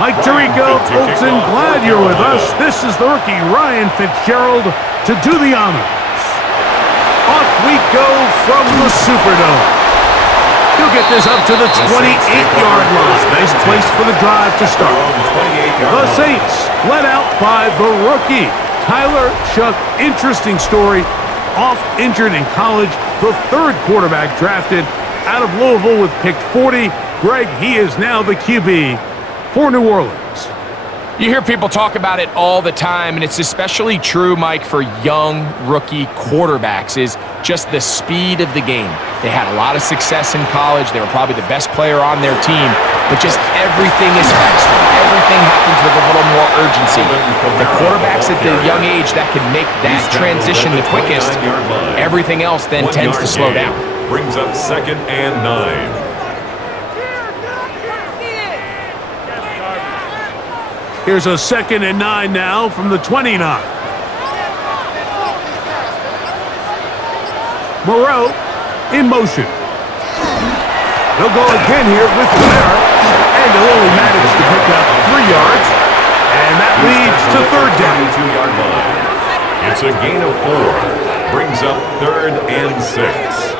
Mike Tirico, Olsen, glad you're with us. This is the rookie Ryan Fitzgerald to do the honors. Off we go from the Superdome. He'll get this up to the 28-yard line. Nice place for the drive to start. The Saints led out by the rookie Tyler Shough. Interesting story. Oft injured in college, the third quarterback drafted out of Louisville with pick 40. Greg, he is now the QB for New Orleans. You hear people talk about it all the time, and it's especially true, Mike, for young rookie quarterbacks, is just the speed of the game. They had a lot of success in college. They were probably the best player on their team, but just everything is faster. Everything happens with a little more urgency. The quarterbacks at the young age that can make that transition the quickest, everything else then tends to slow down. Brings up 2nd and 9. Here's a 2nd and 9 now from the 29. Moreau in motion. He'll go again here with Kamara, and he'll only manage to pick up 3 yards, and that leads to 3rd down. It's a gain of 4. Brings up 3rd and 6.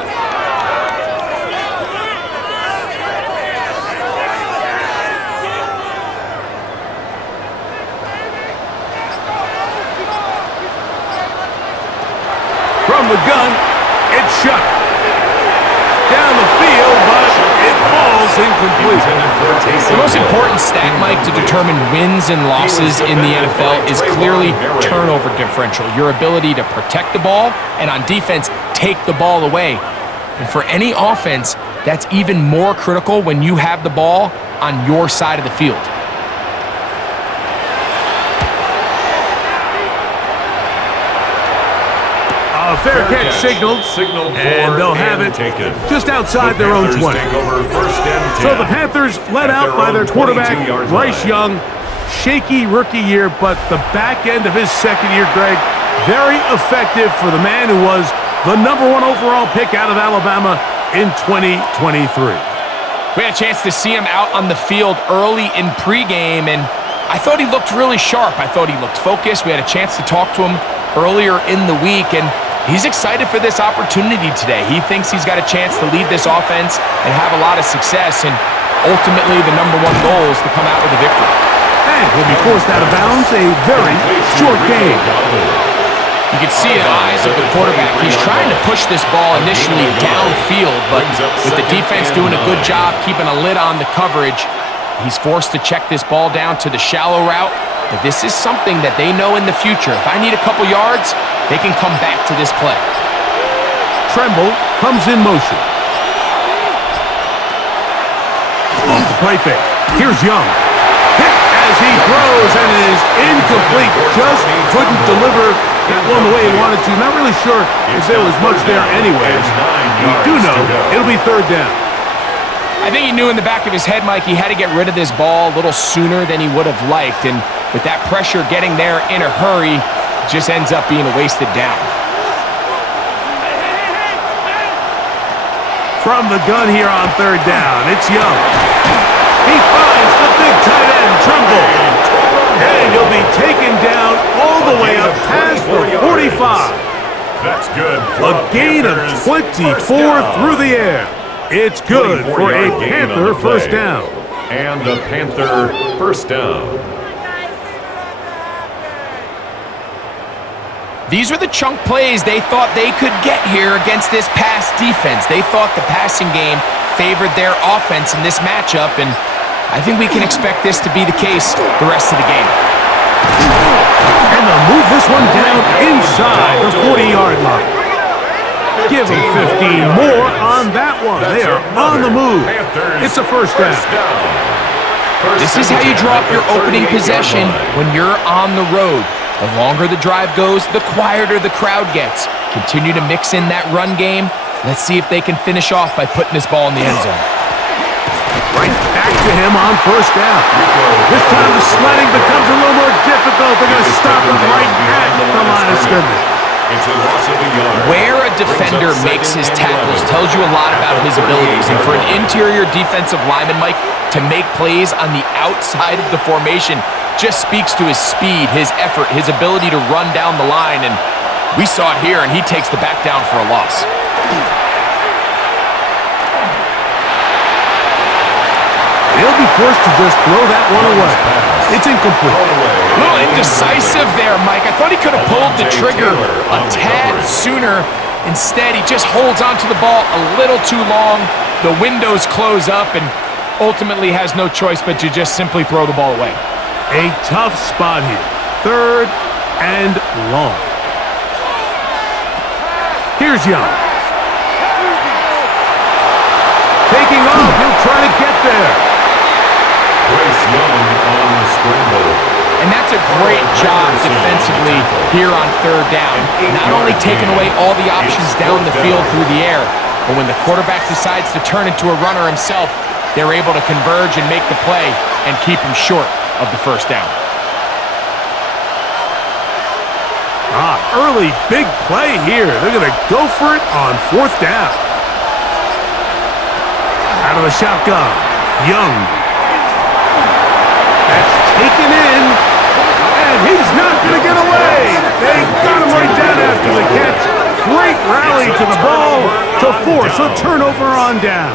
From the gun, it's Shough. Down the field, but it falls incomplete. The most important stat, Mike, to determine wins and losses in the NFL is clearly turnover differential. Your ability to protect the ball and on defense, take the ball away. And for any offense, that's even more critical when you have the ball on your side of the field. A fair catch signaled, and they'll have it just outside their own 20. So the Panthers led out by their quarterback, Bryce Young. Shaky rookie year, but the back end of his second year, Greg, very effective for the man who was the #1 overall pick out of Alabama in 2023. We had a chance to see him out on the field early in pregame, and I thought he looked really sharp. I thought he looked focused. We had a chance to talk to him earlier in the week, and he's excited for this opportunity today. He thinks he's got a chance to lead this offense and have a lot of success, and ultimately the #1 goal is to come out with a victory. And he'll be forced out of bounds, a very short game. You can see in the eyes of the quarterback, he's trying to push this ball initially downfield, but with the defense doing a good job keeping a lid on the coverage, he's forced to check this ball down to the shallow route. But this is something that they know in the future. If I need a couple yards, they can come back to this play. Tremble comes in motion. Off the play fake. Here's Young. Hit as he throws, and it is incomplete. Just couldn't deliver that one the way he wanted to. Not really sure if there was much there anyways. We do know it'll be 3rd down. I think he knew in the back of his head, Mike, he had to get rid of this ball a little sooner than he would have liked. And with that pressure getting there in a hurry, it just ends up being a wasted down. From the gun here on 3rd down, it's Young. He finds the big tight end, Tremble. And he'll be taken down all the way up past the 45. That's good. A gain of 24 through the air. It's good for a Panther first down. And a Panther first down. These are the chunk plays they thought they could get here against this pass defense. They thought the passing game favored their offense in this matchup, and I think we can expect this to be the case the rest of the game. And they'll move this one down inside the 40-yard line. Give them 15 more on that one. They are on the move. It's a first down. This is how you draw up your opening possession when you're on the road. The longer the drive goes, the quieter the crowd gets. Continue to mix in that run game. Let's see if they can finish off by putting this ball in the end zone. Right back to him on first down. This time the sledding becomes a little more difficult. They're going to stop him right at the line of scrimmage. It's a loss of a yard. Where a defender makes his tackles tells you a lot about his abilities. And for an interior defensive lineman, Mike, to make plays on the outside of the formation just speaks to his speed, his effort, his ability to run down the line. And we saw it here, and he takes the back down for a loss. He'll be forced to just throw that one away. It's incomplete. A little indecisive there, Mike. I thought he could have pulled the trigger a tad sooner. Instead, he just holds onto the ball a little too long. The windows close up, and ultimately has no choice but to just simply throw the ball away. A tough spot here. 3rd and long. Here's Young. Taking off. He'll try to get there. Bryce Young on the scramble. And that's a great job defensively here on 3rd down. Not only taking away all the options down the field through the air, but when the quarterback decides to turn into a runner himself, they're able to converge and make the play and keep him short of the 1st down. Early big play here. They're going to go for it on 4th down. Out of the shotgun, Young. That's taken in, and he's not going to get away. They got him right down after the catch. Great rally to the ball to force a turnover on down.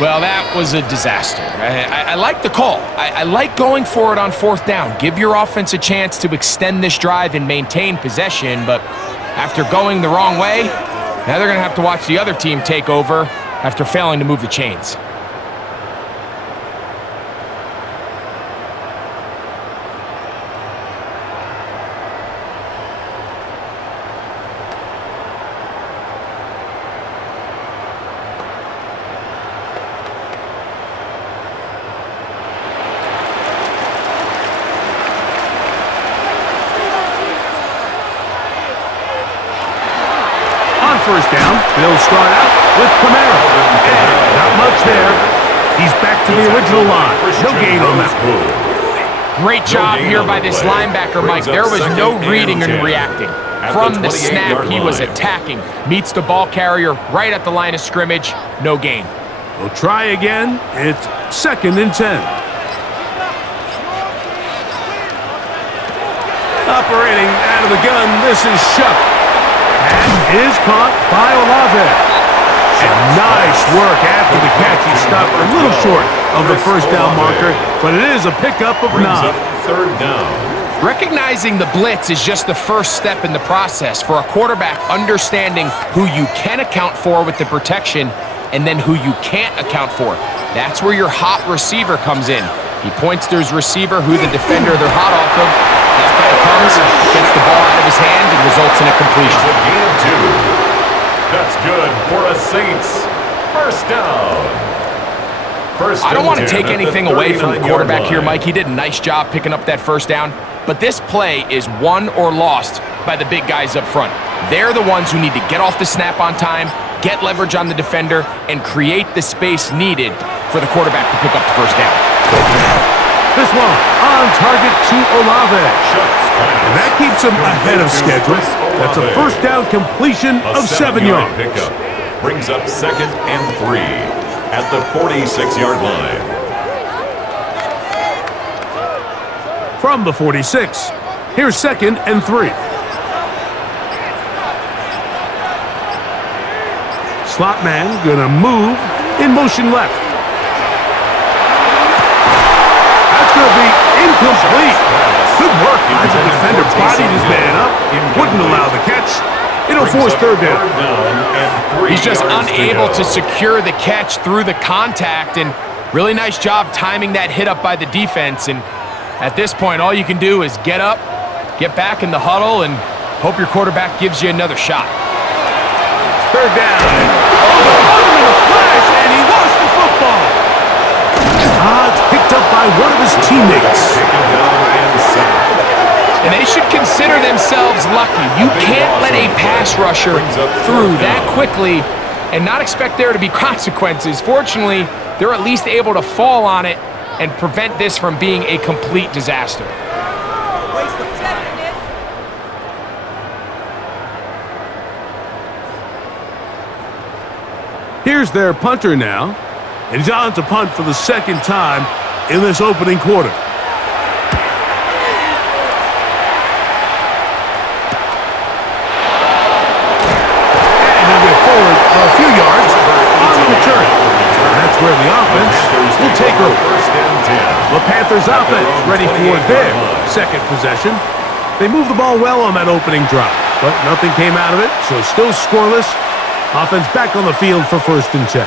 Well, that was a disaster. I like the call. I like going for it on 4th down. Give your offense a chance to extend this drive and maintain possession, but after going the wrong way, now they're going to have to watch the other team take over after failing to move the chains. First down, they'll start out with Camaro. And not much there. He's back to the original line. No gain on that. Great job here by this linebacker, Mike. There was no reading and reacting. From the snap, he was attacking. Meets the ball carrier right at the line of scrimmage. No gain. We'll try again. It's 2nd and 10. Operating out of the gun, this is Shuck. And is caught by Olave. And nice work after the catch. He stopped a little short of the 1st down marker, but it is a pickup of 9. 3rd down. Recognizing the blitz is just the first step in the process for a quarterback understanding who you can account for with the protection and then who you can't account for. That's where your hot receiver comes in. He points to his receiver who the defender they're hot off of. That guy comes, gets the ball out of his hand, and results in a completion. It's a gain of 2. That's good for a Saints 1st down. I don't want to take anything away from the quarterback here, Mike. He did a nice job picking up that 1st down. But this play is won or lost by the big guys up front. They're the ones who need to get off the snap on time, get leverage on the defender, and create the space needed for the quarterback to pick up the 1st down. This one on target to Olave. And that keeps him ahead of schedule. That's a 1st down completion of 7 yards. Pickup brings up 2nd and 3 at the 46-yard line. From the 46, here's 2nd and 3. Slot man gonna move in motion left. That's gonna be incomplete. Good work as the defender bodied his man up, wouldn't allow the catch. It'll force 3rd down. He's just unable to secure the catch through the contact, and really nice job timing that hit up by the defense. And at this point, all you can do is get up, get back in the huddle, and hope your quarterback gives you another shot. 3rd down. Oh, in a flash, and he lost the football. It's picked up by one of his teammates. And they should consider themselves lucky. You can't let a pass rusher through that quickly and not expect there to be consequences. Fortunately, they're at least able to fall on it and prevent this from being a complete disaster. Here's their punter now. And he's on to punt for the second time in this opening quarter. And he'll get forward a few yards on the return. That's where the offense will take over. The Panthers offense ready for their second possession. They moved the ball well on that opening drive, but nothing came out of it, so still scoreless. Offense back on the field for 1st and 10.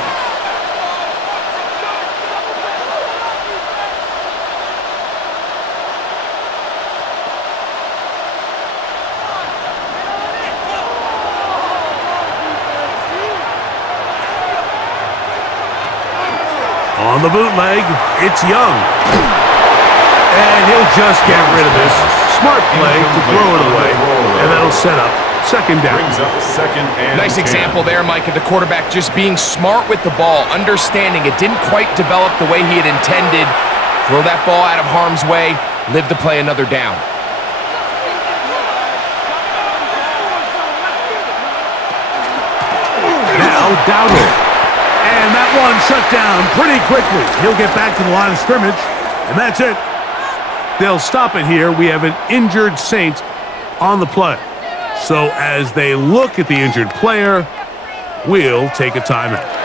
On the bootleg, it's Young. And he'll just get rid of this. Smart play to throw it away, and that'll set up second down. Nice example there, Mike, of the quarterback just being smart with the ball, understanding it didn't quite develop the way he had intended. Throw that ball out of harm's way, live to play another down. Now Dowdle. And that one shut down pretty quickly. He'll get back to the line of scrimmage, and that's it. They'll stop it here. We have an injured Saint on the play. So as they look at the injured player, we'll take a timeout.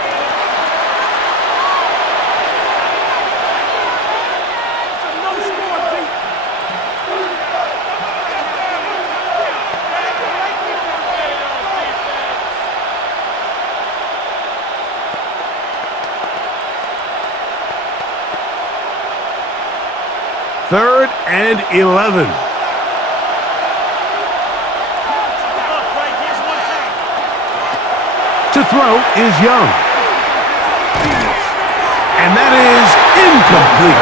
Third and 11. To throw is Young. And that is incomplete.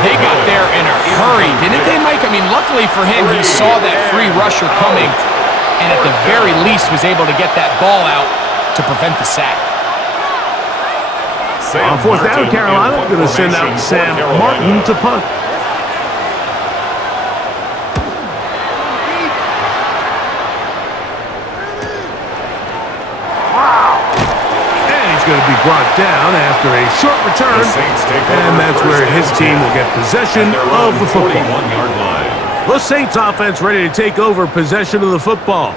They got there in a hurry, didn't they, Mike? I mean, luckily for him, he saw that free rusher coming and at the very least was able to get that ball out to prevent the sack. On 4th down, Carolina going to send out Sam Martin to punt. And he's going to be brought down after a short return. And that's where his team will get possession of the football. The Saints offense ready to take over possession of the football.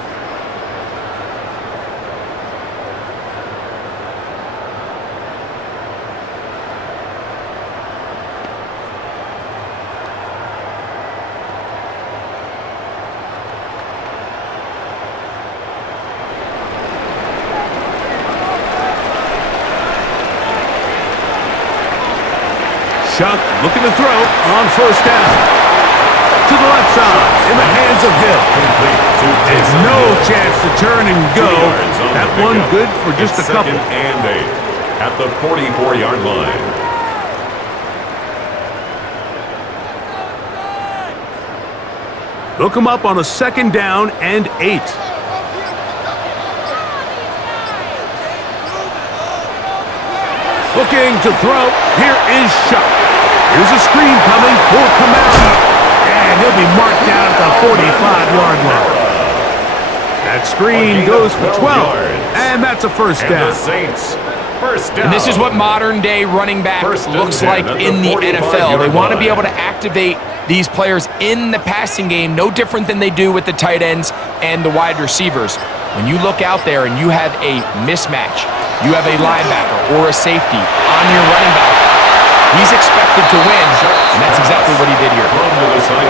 Chuck looking to throw on 1st down. To the left side, in the hands of Hill. There's no chance to turn and go. That one good for just a couple. And 8 at the 44-yard line. They'll come up on a 2nd down and 8. Looking to throw. Here is Chuck. Here's a screen coming for Kamara. And he'll be marked down at the 45-yard line. That screen goes for 12. And that's a 1st down. And this is what modern-day running back looks like in the NFL. They want to be able to activate these players in the passing game, no different than they do with the tight ends and the wide receivers. When you look out there and you have a mismatch, you have a linebacker or a safety on your running back, he's expected to win, and that's exactly what he did here.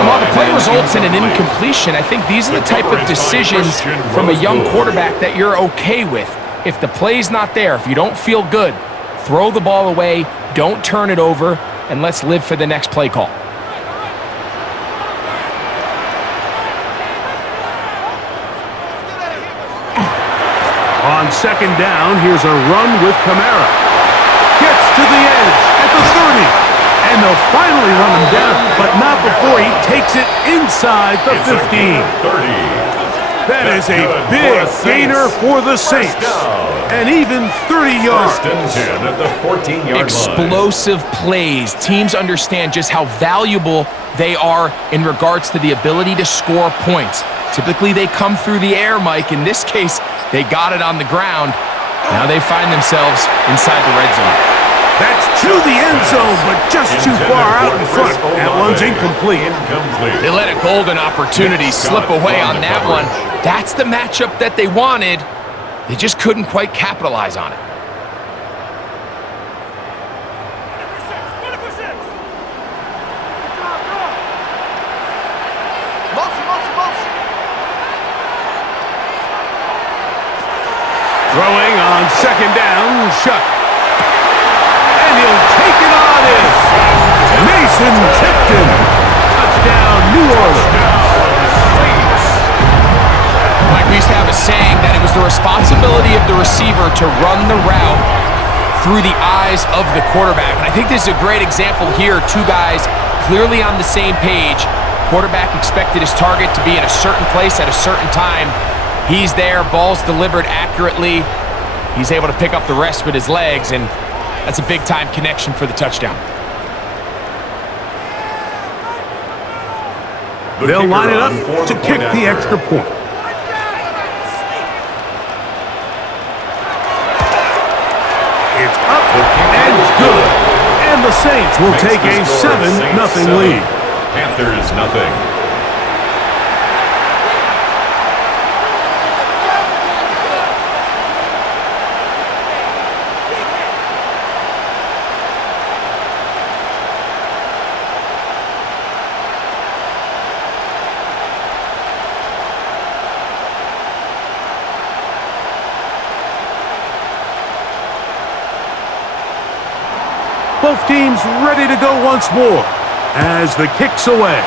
And while the play results in an incompletion, I think these are the type of decisions from a young quarterback that you're okay with. If the play's not there, if you don't feel good, throw the ball away, don't turn it over, and let's live for the next play call. On 2nd down, here's a run with Kamara. Gets to the edge at the 30. And they'll finally run him down, but not before he takes it inside the 15. That is a big gainer for the Saints. And even 30 yards. At the 14-yard line. Explosive plays. Teams understand just how valuable they are in regards to the ability to score points. Typically, they come through the air, Mike. In this case, They got it on the ground. Now they find themselves inside the red zone. That's to the end zone, but just too far out in front. That one's incomplete. They let a golden opportunity slip away on that one. That's the matchup that they wanted. They just couldn't quite capitalize on it. Throwing on second down, Shuck. And he'll take it on in. Mason Tipton. Touchdown, New Orleans. Like we used to have a saying that it was the responsibility of the receiver to run the route through the eyes of the quarterback. And I think this is a great example here. Two guys clearly on the same page. Quarterback expected his target to be in a certain place at a certain time. He's there, ball's delivered accurately. He's able to pick up the rest with his legs, and that's a big-time connection for the touchdown. They'll line it up to kick the extra point. It's up and good. And the Saints will take a 7-0 lead. Panthers nothing. Both teams ready to go once more as the kick's away.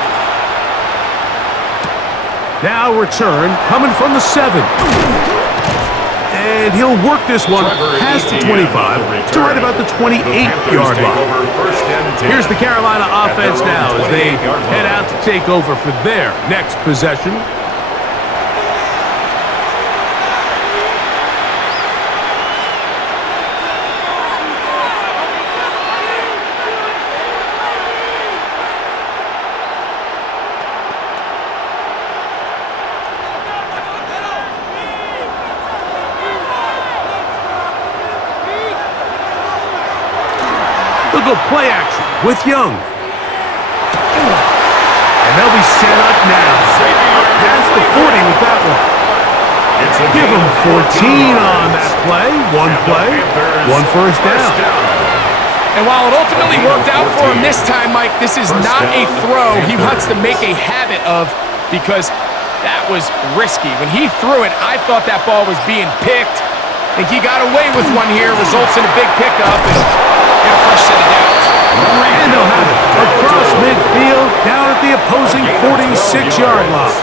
Now return coming from the 7. And he'll work this one past the 25 to right about the 28-yard line. Here's the Carolina offense now as they head out to take over for their next possession. Go play action with Young. And they'll be set up now. Up past the 40 with that one. Give them 14 on that play. One first down. And while it ultimately worked out for him this time, Mike, this is not a throw he wants to make a habit of because that was risky. When he threw it, I thought that ball was being picked. I think he got away with one here, results in a big pickup and a fresh set of downs. And they'll have it across midfield, down at the opposing 46-yard line.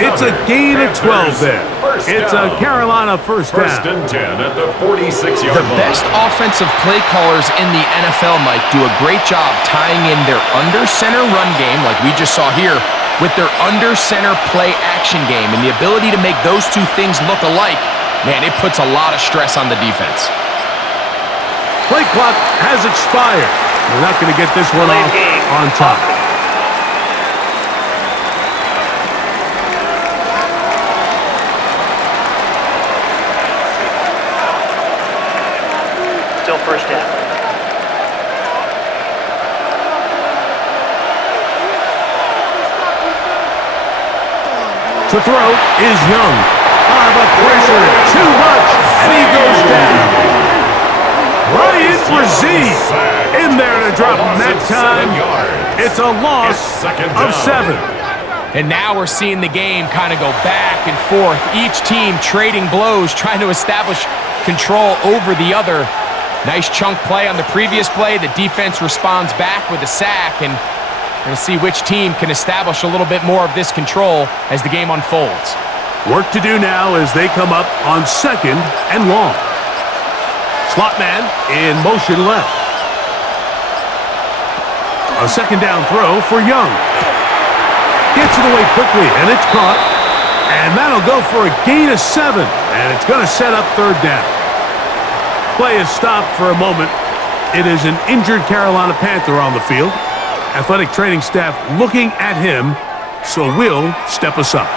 It's a gain of 12 there. It's a Carolina first down. First and 10 at the 46-yard line. The best offensive play callers in the NFL, Mike, do a great job tying in their under-center run game, like we just saw here, with their under-center play action game. And the ability to make those two things look alike, man, it puts a lot of stress on the defense. Play clock has expired. We're not going to get this one off on top. Still first down. To throw is Young. The pressure, too much, and he goes down. Ryan Brzee in there to drop him that time. It's a loss of 7. And now we're seeing the game kind of go back and forth. Each team trading blows, trying to establish control over the other. Nice chunk play on the previous play. The defense responds back with a sack, and we're going to see which team can establish a little bit more of this control as the game unfolds. Work to do now as they come up on 2nd and long. Slot man in motion left. A second down throw for Young. Gets it away quickly, and it's caught. And that'll go for a gain of 7, and it's going to set up 3rd down. Play is stopped for a moment. It is an injured Carolina Panther on the field. Athletic training staff looking at him, so we'll step aside.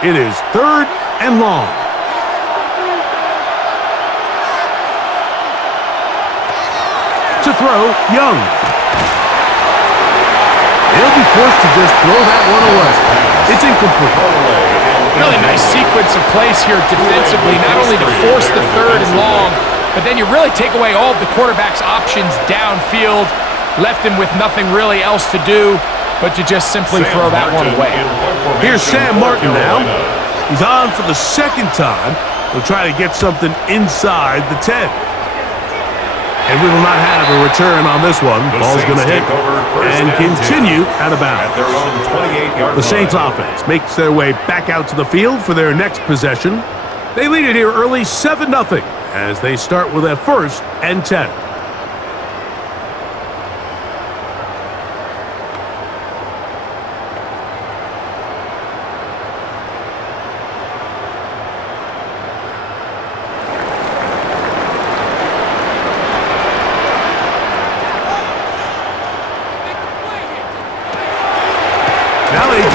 It is 3rd and long. To throw, Young. He'll be forced to just throw that one away. It's incomplete. Really nice sequence of plays here defensively, not only to force the 3rd and long, but then you really take away all of the quarterback's options downfield, left him with nothing really else to do but to just simply throw that one away. Here's Sam Martin now. He's on for the 2nd time. He'll try to get something inside the 10. And we will not have a return on this one. Ball's going to hit and continue out of bounds. The Saints offense makes their way back out to the field for their next possession. They lead it here early 7-0 as they start with a 1st and 10.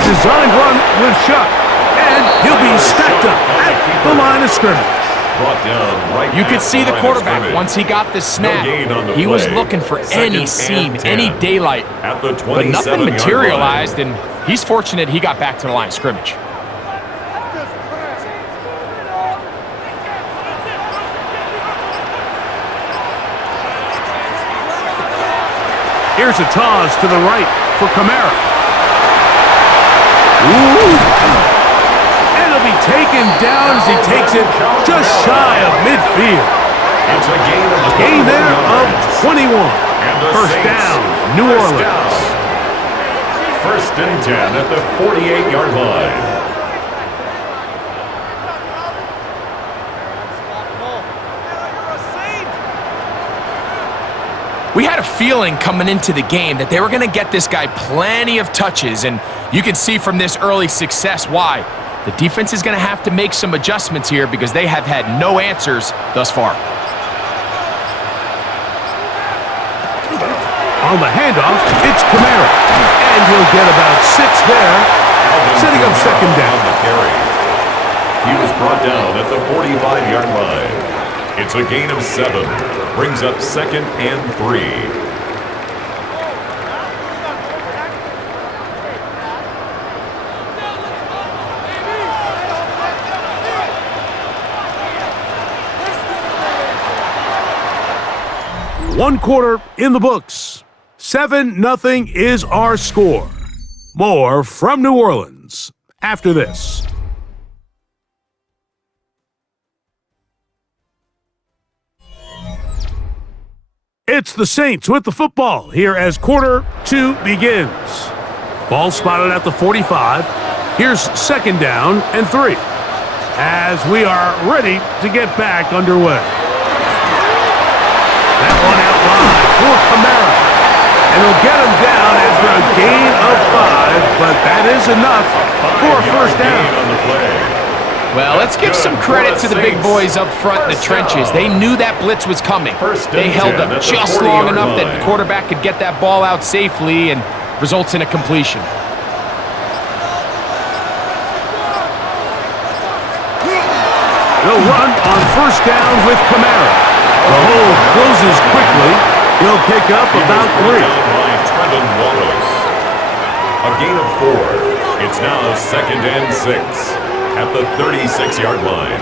Designed run with Chuck, and he'll be stacked up at the line of scrimmage. You could see the quarterback once he got the snap. He was looking for any seam, any daylight, but nothing materialized, and he's fortunate he got back to the line of scrimmage. Here's a toss to the right for Kamara. Ooh. And he'll be taken down as he takes it just shy of midfield. It's a gain there of 21. First down, New Orleans. 1st and 10 at the 48-yard line. We had a feeling coming into the game that they were going to get this guy plenty of touches, and you can see from this early success why. The defense is going to have to make some adjustments here because they have had no answers thus far. On the handoff, it's Kamara, and he'll get about 6 there, setting up 2nd down. He was brought down at the 45-yard line. It's a gain of 7. Brings up 2nd and 3. One quarter in the books. 7-0 is our score. More from New Orleans after this. It's the Saints with the football here as quarter 2 begins. Ball spotted at the 45. Here's 2nd down and 3 as we are ready to get back underway. That one out wide for Kamara. And he'll get him down after a gain of 5, but that is enough for a 1st down. On the play. Well, let's give some credit to the big boys up front in the trenches. They knew that blitz was coming. They held up just long enough that the quarterback could get that ball out safely and results in a completion. They'll run on 1st down with Kamara. The hole closes quickly. He'll pick up about 3. A gain of 4. It's now 2nd and 6. At the 36-yard line.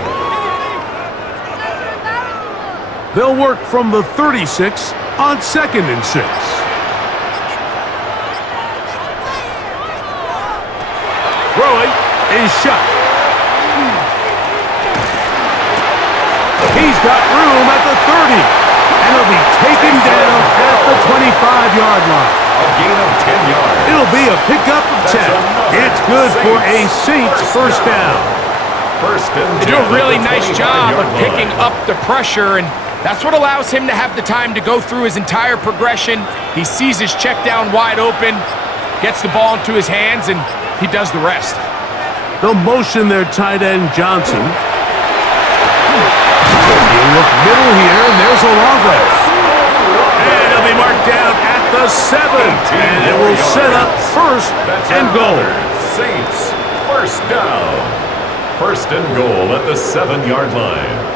They'll work from the 36 on 2nd and 6. Throwing is shot. He's got room at the 30, and he'll be taken down at the 25-yard line. A gain of 10 yards. It'll be a pickup of 10. It's good for a Saints 1st down. They do a really nice job of picking up the pressure, and that's what allows him to have the time to go through his entire progression. He sees his check down wide open, gets the ball into his hands, and he does the rest. They'll motion their tight end, Johnson. He'll look middle here, and there's Olave. And he'll be marked down at the 7, and it will set up 1st and goal. Saints 1st down. First and goal at the 7-yard line.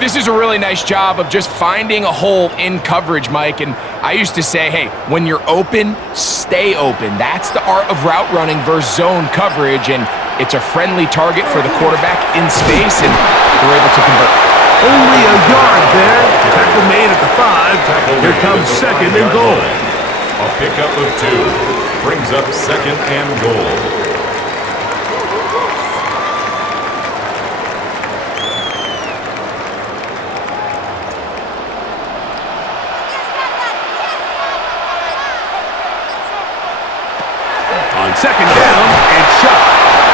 This is a really nice job of just finding a hole in coverage, Mike. And I used to say, hey, when you're open, stay open. That's the art of route running versus zone coverage. And it's a friendly target for the quarterback in space, and they're able to convert. Only a yard there. Tackle made at the 5. Here comes second and goal. A pickup of 2 brings up second and goal. Second down and shot.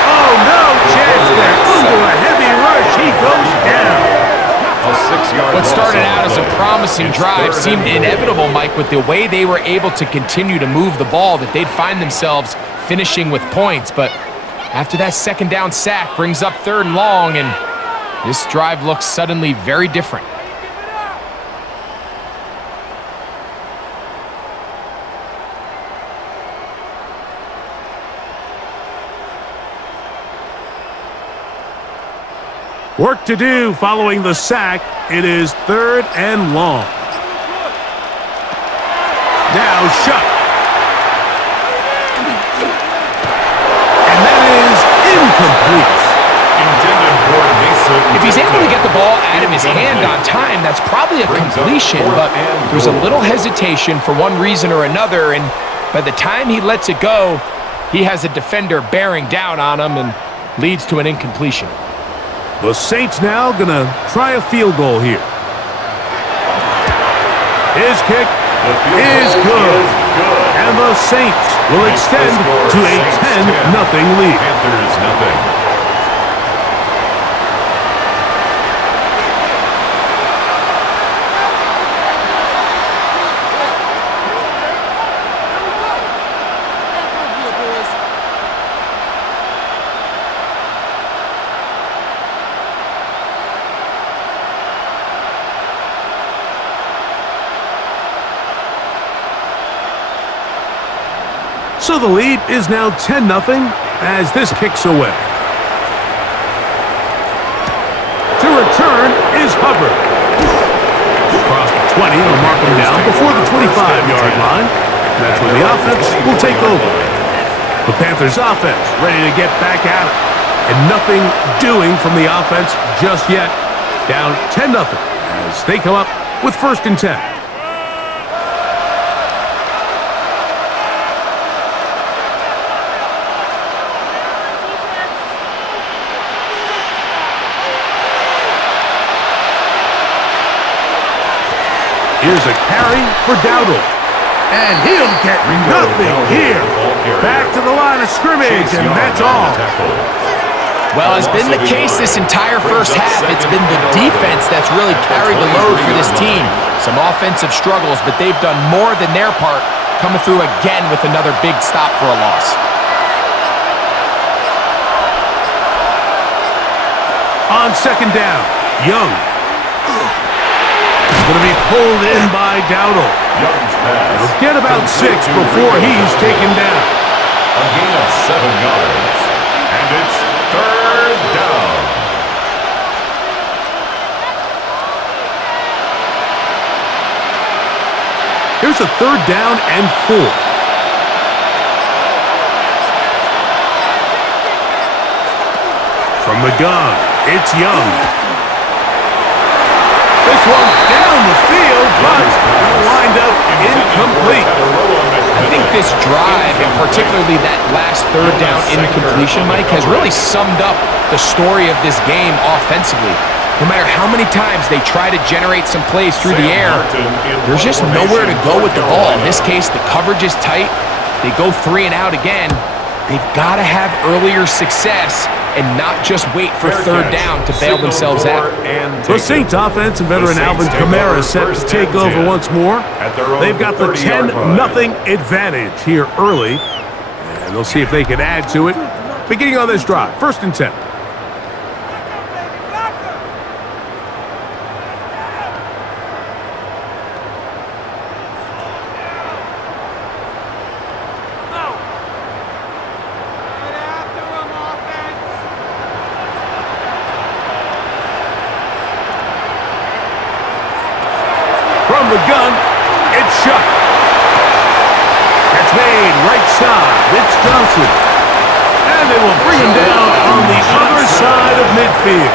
Oh, no chance there. Under a heavy rush, he goes down. A 6-yard What started out as a promising drive seemed inevitable, Mike, with the way they were able to continue to move the ball, that they'd find themselves finishing with points. But after that second down sack brings up third and long, and this drive looks suddenly very different. Work to do following the sack. It is third and long. Now shot. And that is incomplete. If he's able to get the ball out of his hand on time, that's probably a completion, but there's a little hesitation for one reason or another, and by the time he lets it go, he has a defender bearing down on him and leads to an incompletion. The Saints now gonna try a field goal here. His kick is good. And the Saints will extend to a 10-0 lead. Panthers nothing. So the lead is now 10-0 as this kicks away. To return is Hubbard. Across the 20, they'll mark him down before the 25-yard line. That's when the offense will take over. The Panthers offense ready to get back at it. And nothing doing from the offense just yet. Down 10-0 as they come up with first and 10. Here's a carry for Dowdle. And he'll get nothing here. Back to the line of scrimmage, and that's all. Well, as been the case this entire first half, it's been the defense that's really carried the load for this team. Some offensive struggles, but they've done more than their part, coming through again with another big stop for a loss. On second down, Young. Going to be pulled in by Dowdle. He'll get about 6 before he's taken down. A gain of 7 yards. And it's third down. Here's a third down and 4. From the gun, it's Young. This one down the field, but it'll wind up incomplete. I think this drive, and particularly that last third down incompletion, Mike, has really summed up the story of this game offensively. No matter how many times they try to generate some plays through the air, there's just nowhere to go with the ball. In this case, the coverage is tight. They go 3 and out again. They've got to have earlier success and not just wait for third down to bail themselves out. The Saints offense and veteran Alvin Kamara is set to take over once more. They've got the 10-0 advantage here early, and they'll see if they can add to it beginning on this drive. First and 10. defensive. And they will bring him down on the other side of midfield.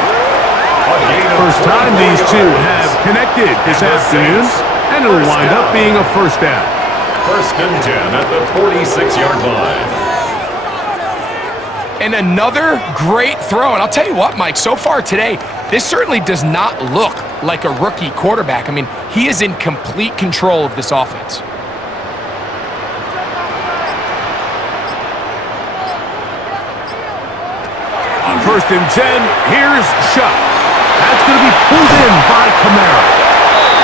First time these two have connected this afternoon, and it'll wind up being a first down. First and 10 at the 46-yard line. And another great throw. And I'll tell you what, Mike, so far today, this certainly does not look like a rookie quarterback. I mean, he is in complete control of this offense. On first and 10, here's Shuck. That's going to be pulled in by Kamara.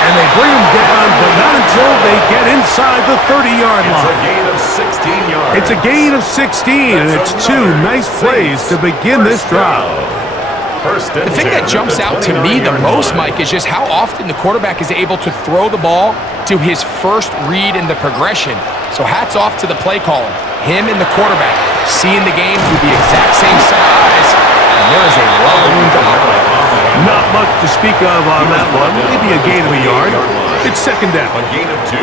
And they bring him down, but not until they get inside the 30-yard line. It's a gain of 16 yards. It's a gain of 16, and it's two nice plays to begin this drive. The thing that jumps out to me the most, Mike, is just how often the quarterback is able to throw the ball to his first read in the progression. So hats off to the play caller. Him and the quarterback seeing the game through the exact same set of eyes, and there is a long operate. Not much to speak of on that one. Maybe a gain of a yard. It's second down. A gain of 2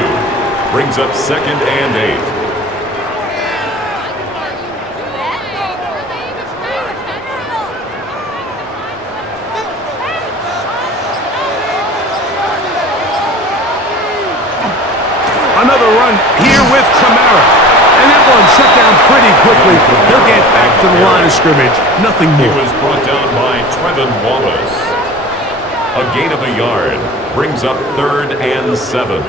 brings up second and 8. Another run here with Kamara. And that one shut down pretty quickly. He'll get back to the line of scrimmage. Nothing He more. was brought down by Trevin Wallace. A gain of a yard brings up third and 7.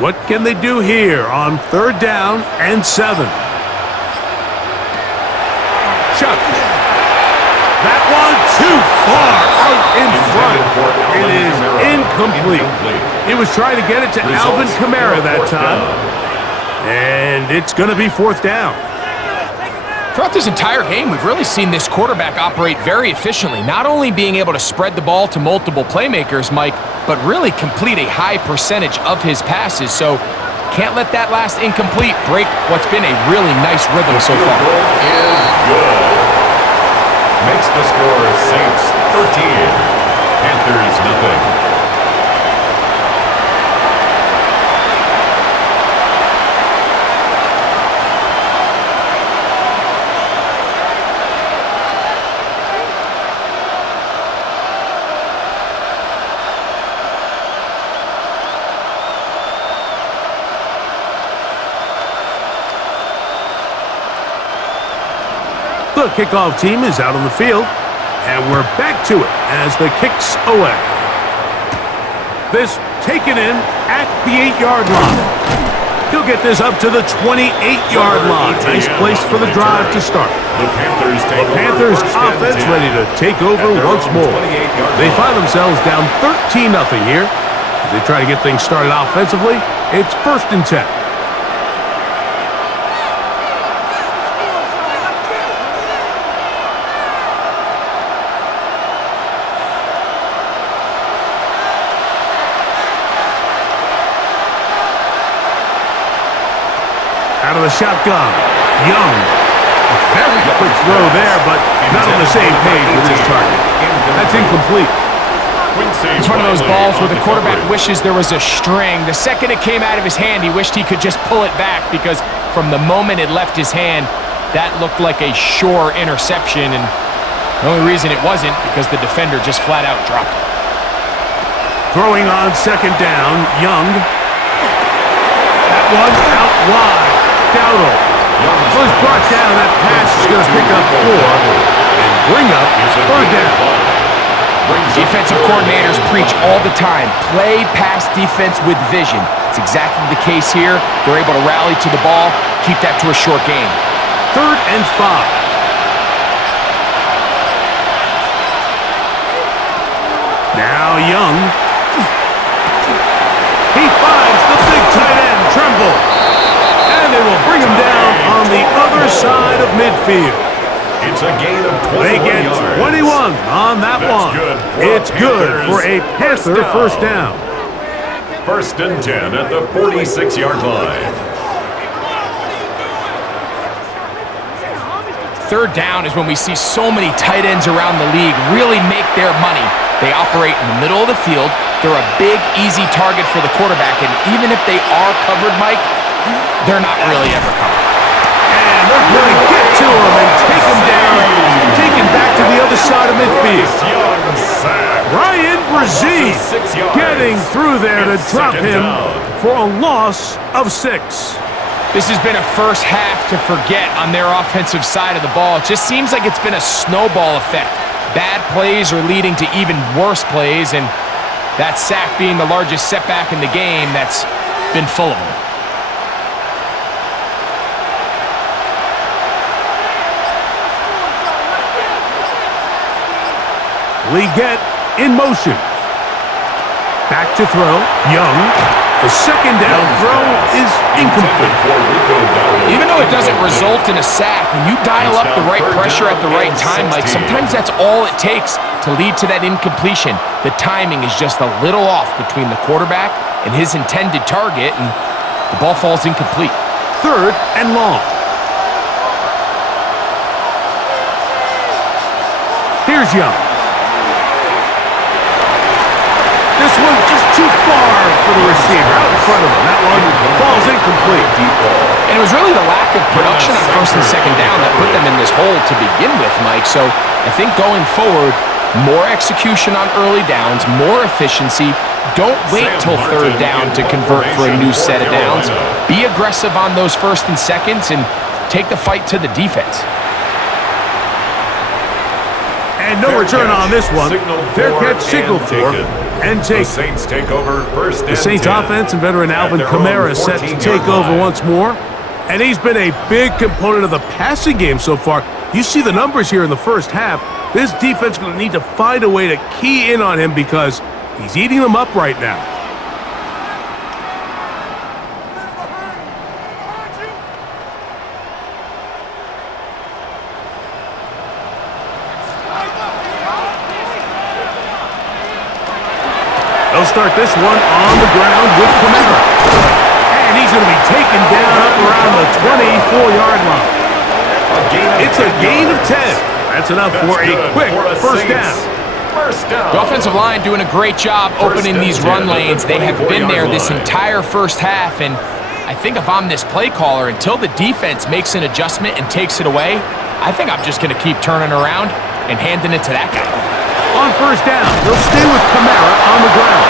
What can they do here on third down and 7? Chuck. That one too far out in front. It is incomplete. He was trying to get it to Alvin Kamara that time. And it's going to be fourth down. Throughout this entire game, we've really seen this quarterback operate very efficiently, not only being able to spread the ball to multiple playmakers, Mike, but really complete a high percentage of his passes. So can't let that last incomplete break what's been a really nice rhythm so far. Is good. Makes the score Saints 13, Panthers nothing. The kickoff team is out on the field, and we're back to it as the kick's away. This taken in at the 8-yard line. He'll get this up to the 28-yard line. Nice place for the drive to start. The Panthers offense ready to take over once more. They find themselves down 13-0 here. As they try to get things started offensively, it's first and 10. Out of the shotgun, Young. A very quick throw there, but not on the same page with his target. That's incomplete. It's one of those balls where the quarterback wishes there was a string. The second it came out of his hand, he wished he could just pull it back, because from the moment it left his hand, that looked like a sure interception, and the only reason it wasn't because the defender just flat out dropped it. Throwing on second down, Young. That one out wide. Dowdle was brought down. That pass is going to pick up 4 and bring up third down. Defensive coordinators preach all the time, play pass defense with vision. It's exactly the case here. They're able to rally to the ball, keep that to a short game. Third and 5. Now Young. He finds the big tight end, Tremble. And they will bring him down on the other side of midfield. It's a gain of 21 They get yards. 21 on that one. It's good for a Panther first down. First and 10 at the 46-yard line. third down is when we see so many tight ends around the league really make their money. They operate in the middle of the field. They're a big, easy target for the quarterback, and even if they are covered, Mike, they're not really ever covered. And they're going to get to him and take him down, take him back to the other side of midfield. Ryan Brzee getting through there to drop him for a loss of 6. This has been a first half to forget on their offensive side of the ball. It just seems like it's been a snowball effect. Bad plays are leading to even worse plays, and that sack being the largest setback in the game, that's been full of them. Leggett in motion. Back to throw. Young. The second down throw is incomplete. Even though it doesn't result in a sack, when you dial up the right pressure at the right time, Mike, sometimes that's all it takes to lead to that incompletion. The timing is just a little off between the quarterback and his intended target, and the ball falls incomplete. 3rd and long. Here's Young. This one just too far for the receiver out in front of him. That one falls incomplete. And it was really the lack of production on 1st and 2nd down that put them in this hole to begin with, Mike. So I think going forward, more execution on early downs, more efficiency. Don't wait till 3rd down to convert for a new set of downs. Be aggressive on those 1st and 2nds and take the fight to the defense. And no return on this one. Fair catch signaled for and taken. The Saints take over 1st and 10. The Saints offense and veteran Alvin Kamara set to take over once more. And he's been a big component of the passing game so far. You see the numbers here in the first half. This defense is going to need to find a way to key in on him because he's eating them up right now. They'll start this one on the ground with Kamara. And he's going to be taken down up around the 24-yard line. It's a gain of 10. That's enough for a quick first down. The offensive line doing a great job opening these run lanes. They have been there this entire first half, and I think if I'm this play caller, until the defense makes an adjustment and takes it away, I think I'm just going to keep turning around and handing it to that guy. On first down, they'll stay with Kamara on the ground.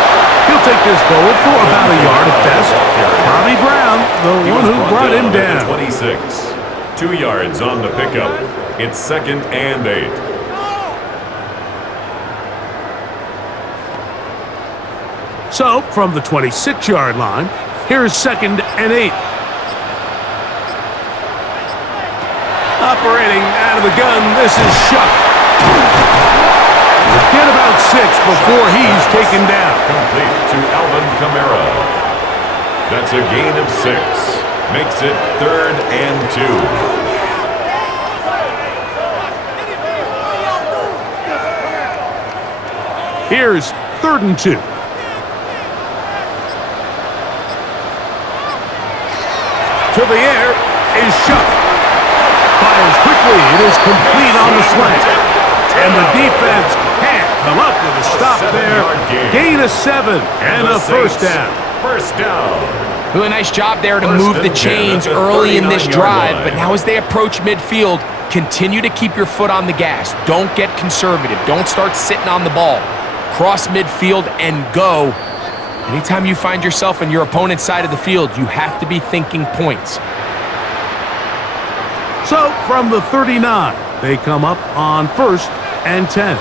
He'll take this forward for about a yard at best. Bobby Brown, the one who brought him down. 26. 2 yards on the pickup. It's 2nd and 8. So, from the 26-yard line, here's 2nd and 8. Operating out of the gun, this is Shuck. Get about 6 before he's taken down. Complete to Alvin Kamara. That's a gain of 6. Makes it 3rd and 2. Here's 3rd and 2. To the air is Shuck. Fires quickly. It is complete on the slant. And the defense can't come up with a stop there. Gain of 7 and a first down. First down. Really nice job there to move the chains early in this drive, but now as they approach midfield, continue to keep your foot on the gas. Don't get conservative. Don't start sitting on the ball. Cross midfield and go. Anytime you find yourself on your opponent's side of the field, you have to be thinking points. So, from the 39, they come up on 1st and 10.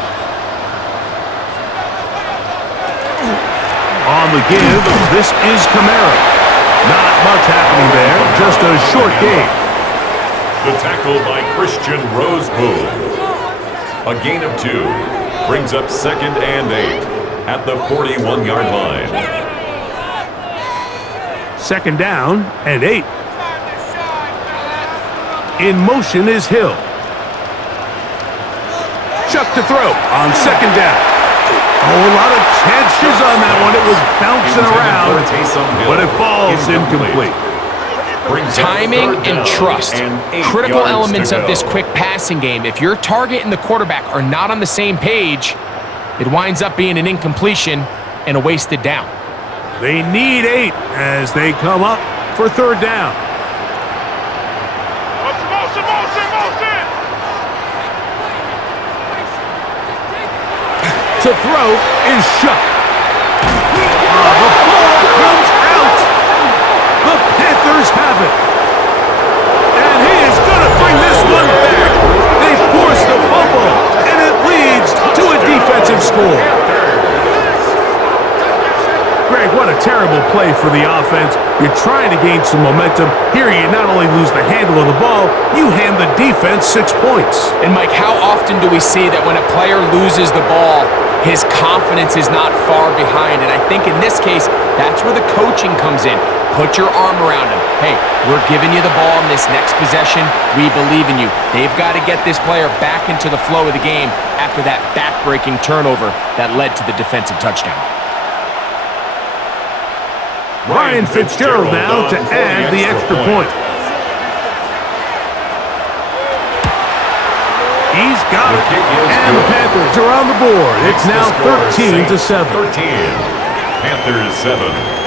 On the give, this is Kamara. Not much happening there, just a short gain. The tackle by Christian Rosebud. A gain of 2 brings up 2nd and 8 at the 41-yard line. 2nd down and 8. In motion is Hill. Chuck to throw on 2nd down. Oh, a lot of chances on that one. It was bouncing around, but it falls incomplete. Brings up Timing third and down trust, and 8 critical yards elements to of this go. quick passing game. If your target and the quarterback are not on the same page, it winds up being an incompletion and a wasted down. They need 8 as they come up for third down. To throw is shut. The ball comes out. The Panthers have it. And he is going to bring this one back. They force the fumble, and it leads to a defensive score. Greg, what a terrible play for the offense. You're trying to gain some momentum. Here you not only lose the handle of the ball, you hand the defense 6 points. And Mike, how often do we see that when a player loses the ball, his confidence is not far behind? And I think in this case, that's where the coaching comes in. Put your arm around him. Hey, we're giving you the ball in this next possession. We believe in you. They've got to get this player back into the flow of the game after that back-breaking turnover that led to the defensive touchdown. Ryan Fitzgerald now to add the extra point. He's got it. And the Panthers are on the board. It's now 13-7. 13. Panthers 7.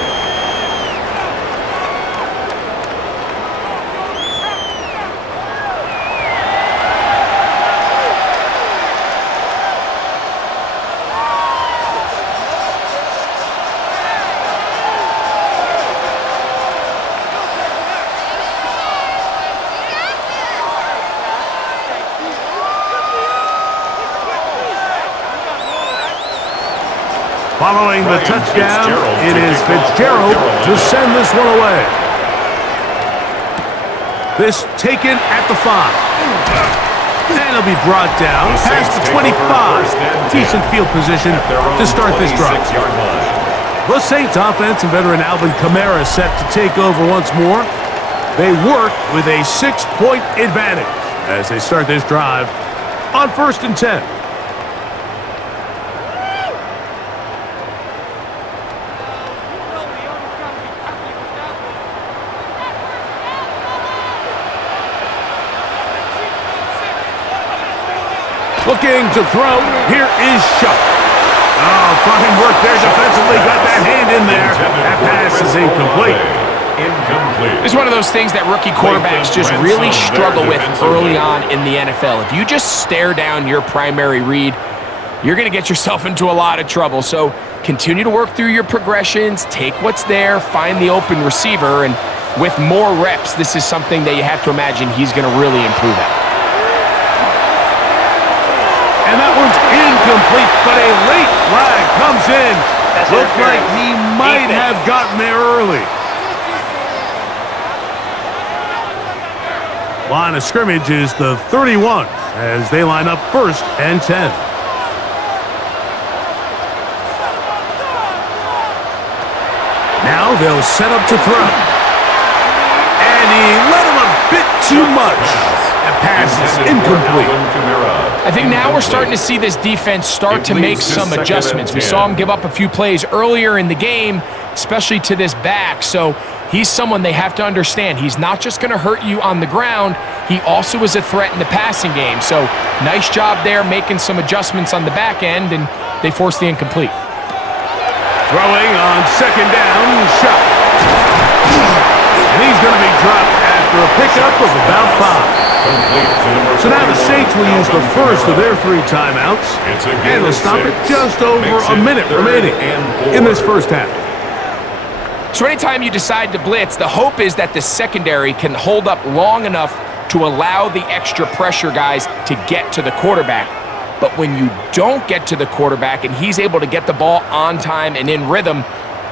Following the touchdown, it is Fitzgerald to send this one away. This taken at the 5. And it'll be brought down past the 25. Decent field position to start this drive. The Saints offense and veteran Alvin Kamara set to take over once more. They work with a 6-point advantage as they start this drive on 1st and 10. Looking to throw. Here is Shuck. Oh, fine work there defensively. Got that hand in there. That pass is incomplete. It's one of those things that rookie quarterbacks just really struggle with early on in the NFL. If you just stare down your primary read, you're going to get yourself into a lot of trouble. So continue to work through your progressions, take what's there, find the open receiver, and with more reps, this is something that you have to imagine he's going to really improve at. And that one's incomplete, but a late flag comes in. Looks like he might have gotten there early. Line of scrimmage is the 31 as they line up 1st and 10. Now they'll set up to throw. And he let him a bit too much. That pass is incomplete. I think now we're starting to see this defense start to make some adjustments. We saw him give up a few plays earlier in the game, especially to this back. So he's someone they have to understand. He's not just going to hurt you on the ground. He also is a threat in the passing game. So nice job there making some adjustments on the back end, and they force the incomplete. Throwing on 2nd down, shot. And he's going to be dropped after a pickup of about 5. So now the Saints will use the first of their 3 timeouts, and they'll stop it just over a minute remaining in this first half. So anytime you decide to blitz, the hope is that the secondary can hold up long enough to allow the extra pressure guys to get to the quarterback. But when you don't get to the quarterback and he's able to get the ball on time and in rhythm,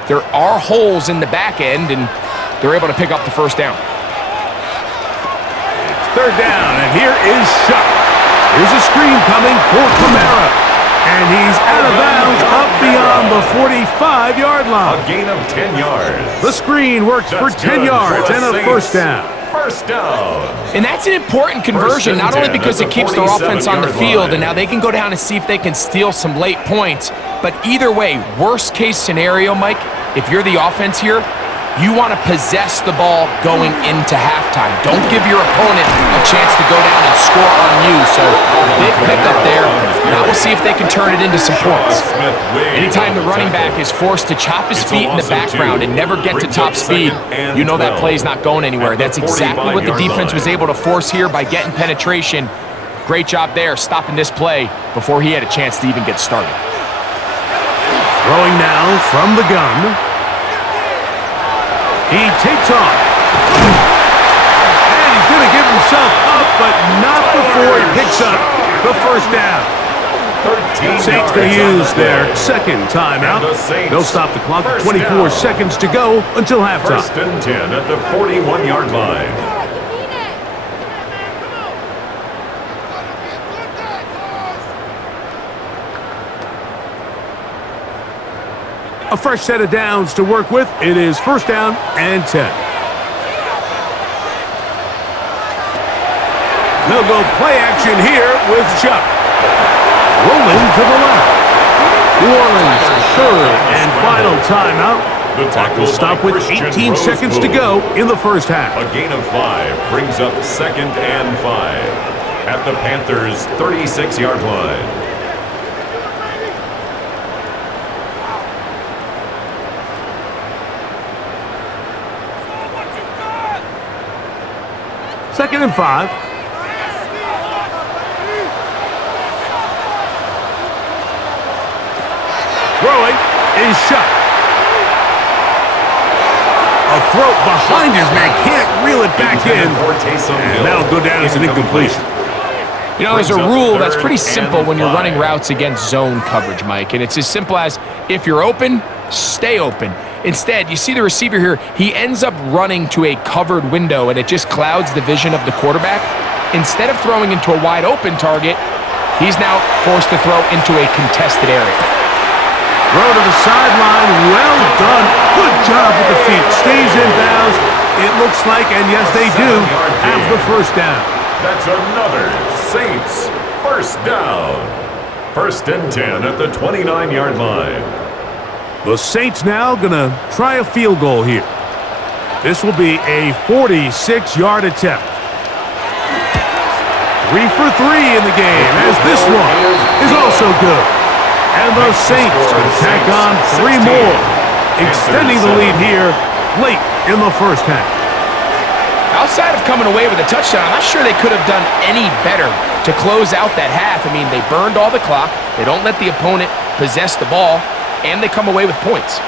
there are holes in the back end, and they're able to pick up the first down. 3rd down, and here is Shuck. Here's a screen coming for Kamara. And he's out of bounds up beyond the 45-yard line. A gain of 10 yards. The screen works for 10 yards and a first down. First down. And that's an important conversion, not only because it keeps their offense on the field, and now they can go down and see if they can steal some late points. But either way, worst case scenario, Mike, if you're the offense here, You want to possess the ball going into halftime. Don't give your opponent a chance to go down and score on you. So big pickup there. Now we'll see if they can turn it into some points. Anytime the running back is forced to chop his feet in the background and never get to top speed, you know that play's not going anywhere. That's exactly what the defense was able to force here by getting penetration. Great job there, stopping this play before he had a chance to even get started. Throwing now from the gun. He takes off. And he's going to give himself up, but not before he picks up the first down. Saints going to use their second timeout. They'll stop the clock with 24 seconds to go until halftime. First and 10 at the 41-yard line. A fresh set of downs to work with. It is first down and 10. They'll go play action here with Chuck. Rolling to the left. New Orleans, third and final timeout. The tackle stop with 18 seconds to go in the first half. A gain of 5 brings up second and 5 at the Panthers' 36-yard line. Second and 5. Throwing is shut. A throw behind his man. Can't reel it back in. And that'll go down as an incompletion. You know, there's a rule that's pretty simple when you're running routes against zone coverage, Mike. And it's as simple as, if you're open, stay open. Instead, you see the receiver here, he ends up running to a covered window, and it just clouds the vision of the quarterback. Instead of throwing into a wide open target, he's now forced to throw into a contested area. Throw to the sideline, well done. Good job with the feet. Stays in bounds. It looks like, and yes they do, have the first down. That's another Saints first down. First and 10 at the 29-yard line. The Saints now going to try a field goal here. This will be a 46-yard attempt. 3 for 3 in the game, as this one is also good. And the Saints can tack on 3 more, extending the lead here late in the first half. Outside of coming away with a touchdown, I'm not sure they could have done any better to close out that half. I mean, they burned all the clock. They don't let the opponent possess the ball, and they come away with points.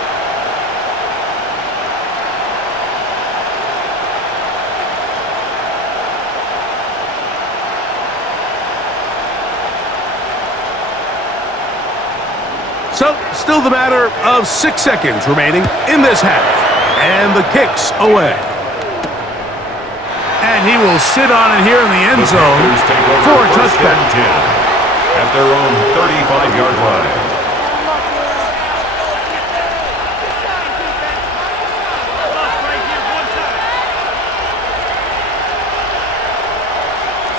So, still the matter of 6 seconds remaining in this half. And the kick's away. And he will sit on it here in the end zone for a touchback. At their own 35-yard line.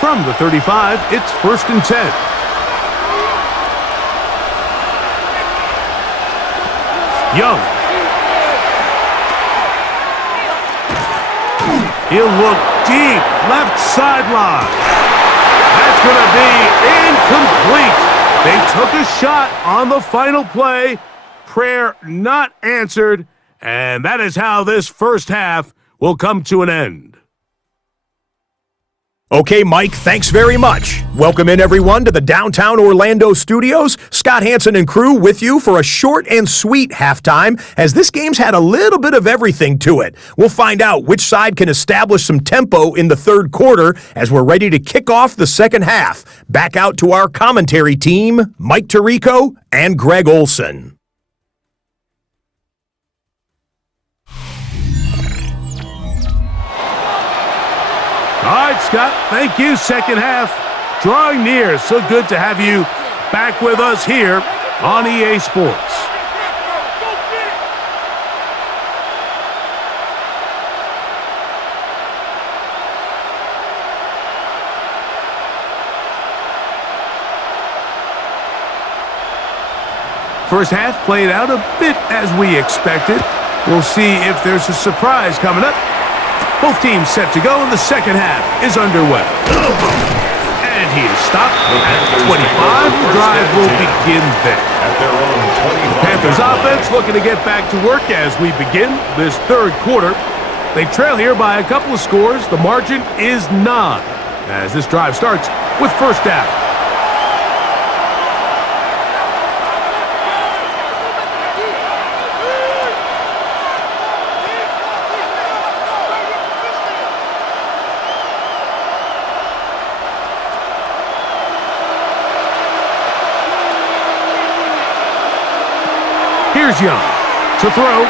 From the 35, it's first and 10. Young. He'll look deep, left sideline. That's going to be incomplete. They took a shot on the final play. Prayer not answered. And that is how this first half will come to an end. Okay, Mike, thanks very much. Welcome in, everyone, to the downtown Orlando studios. Scott Hansen and crew with you for a short and sweet halftime, as this game's had a little bit of everything to it. We'll find out which side can establish some tempo in the third quarter as we're ready to kick off the second half. Back out to our commentary team, Mike Tirico and Greg Olson. All right, Scott, thank you. Second half drawing near. So good to have you back with us here on EA Sports. First half played out a bit as we expected. We'll see if there's a surprise coming up. Both teams set to go, and the second half is underway. And he is stopped at 25. The drive will begin there. At their own 25. Panthers offense looking to get back to work as we begin this third quarter. They trail here by a couple of scores. The margin is 9 as this drive starts with first down. Here's Young to throw.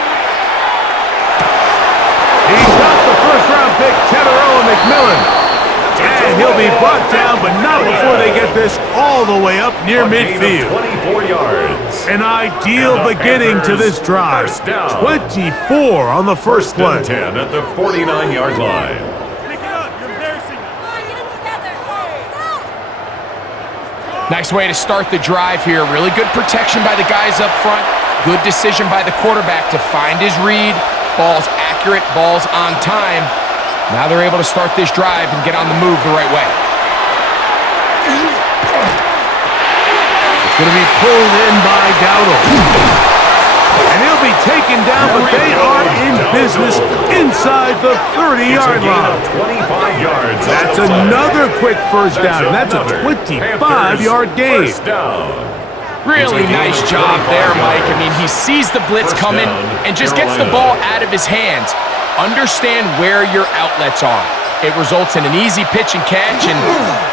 He's got the first-round pick, Teteroa McMillan. And he'll be brought down, but not before they get this all the way up near midfield. 24 yards. An ideal beginning to this drive. 24 on the first play. 10 at the 49-yard line. Nice way to start the drive here. Really good protection by the guys up front. Good decision by the quarterback to find his read. Ball's accurate, ball's on time. Now they're able to start this drive and get on the move the right way. It's going to be pulled in by Dowdle. And he'll be taken down, but they are in business inside the 30-yard line. 25 yards. That's another quick first down, and that's a 25-yard gain. Really nice job there, Mike. I mean, he sees the blitz coming and just gets the ball out of his hands. Understand where your outlets are. It results in an easy pitch and catch and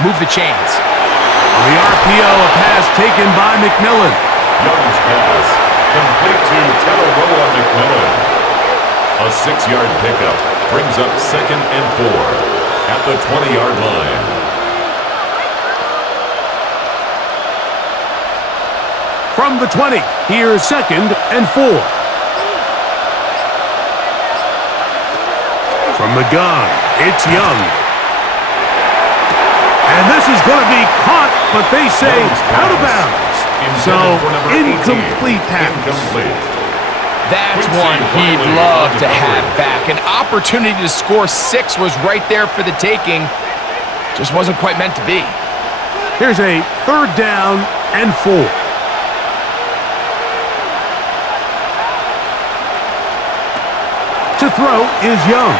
move the chains. On the RPO, a pass taken by McMillan. Young's pass complete to Teteroa McMillan. A 6-yard pickup brings up 2nd and 4 at the 20-yard line. From the 20, here's 2nd and 4. From the gun, it's Young. And this is going to be caught, but they say out of bounds. So, incomplete pass. That's one he'd love to have back. An opportunity to score 6 was right there for the taking. Just wasn't quite meant to be. Here's a 3rd down and 4. To throw is Young.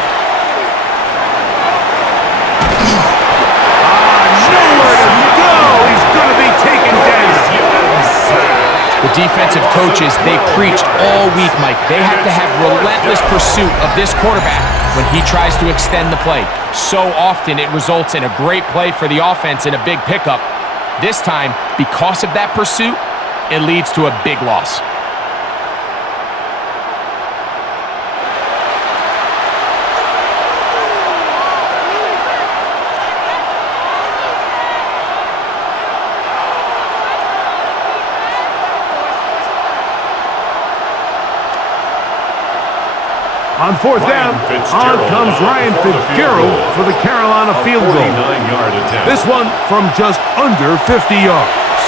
Nowhere to go. He's going to be taken down. The defensive coaches, they preached all week, Mike. They have to have relentless pursuit of this quarterback when he tries to extend the play. So often it results in a great play for the offense and a big pickup. This time, because of that pursuit, it leads to a big loss. On 4th down, on comes Ryan Fitzgerald for the Carolina field goal. This one from just under 50 yards.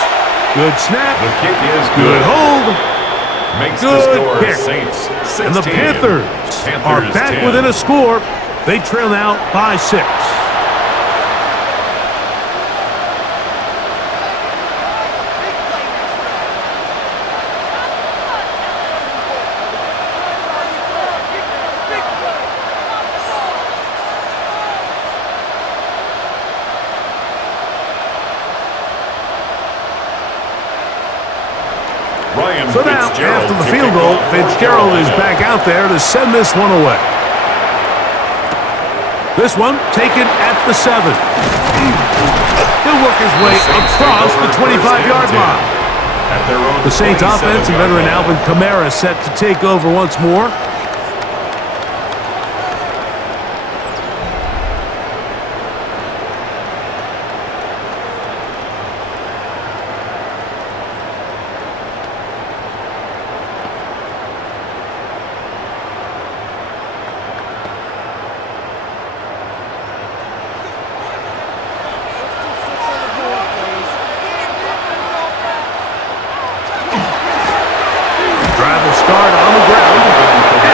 Good snap. The kick is good hold. Makes good the score kick. Saints 16. And the Panthers are back 10. within a score. They trail now by 6. So now, after the field goal, Fitzgerald is back out there to send this one away. This one taken at the 7. He'll work his way across the 25-yard line. The Saints offense and veteran Alvin Kamara set to take over once more. Start on the ground,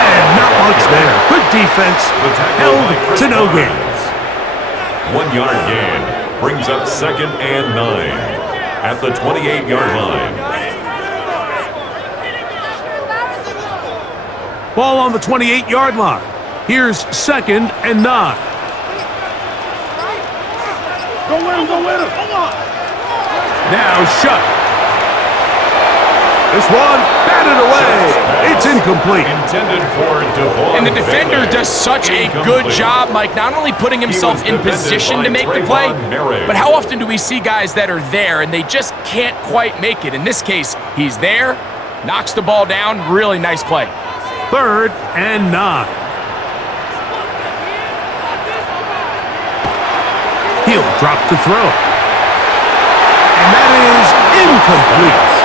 defense The tackle held by Chris to no Barnes. gain. 1 yard gain brings up 2nd and 9 at the 28-yard line. Ball on the 28-yard line. Here's 2nd and 9. Go with him, go with him. Come on. Now shut. This one batted away. It's incomplete. Intended for Devon And the defender Bailey. does such a good Incomplete. job, Mike, not only putting himself in defended position by to make the play, Trayvon Merrick. but how often do we see guys that are there and they just can't quite make it? In this case, he's there, knocks the ball down, really nice play. 3rd and 9. He'll drop to throw. And that is incomplete.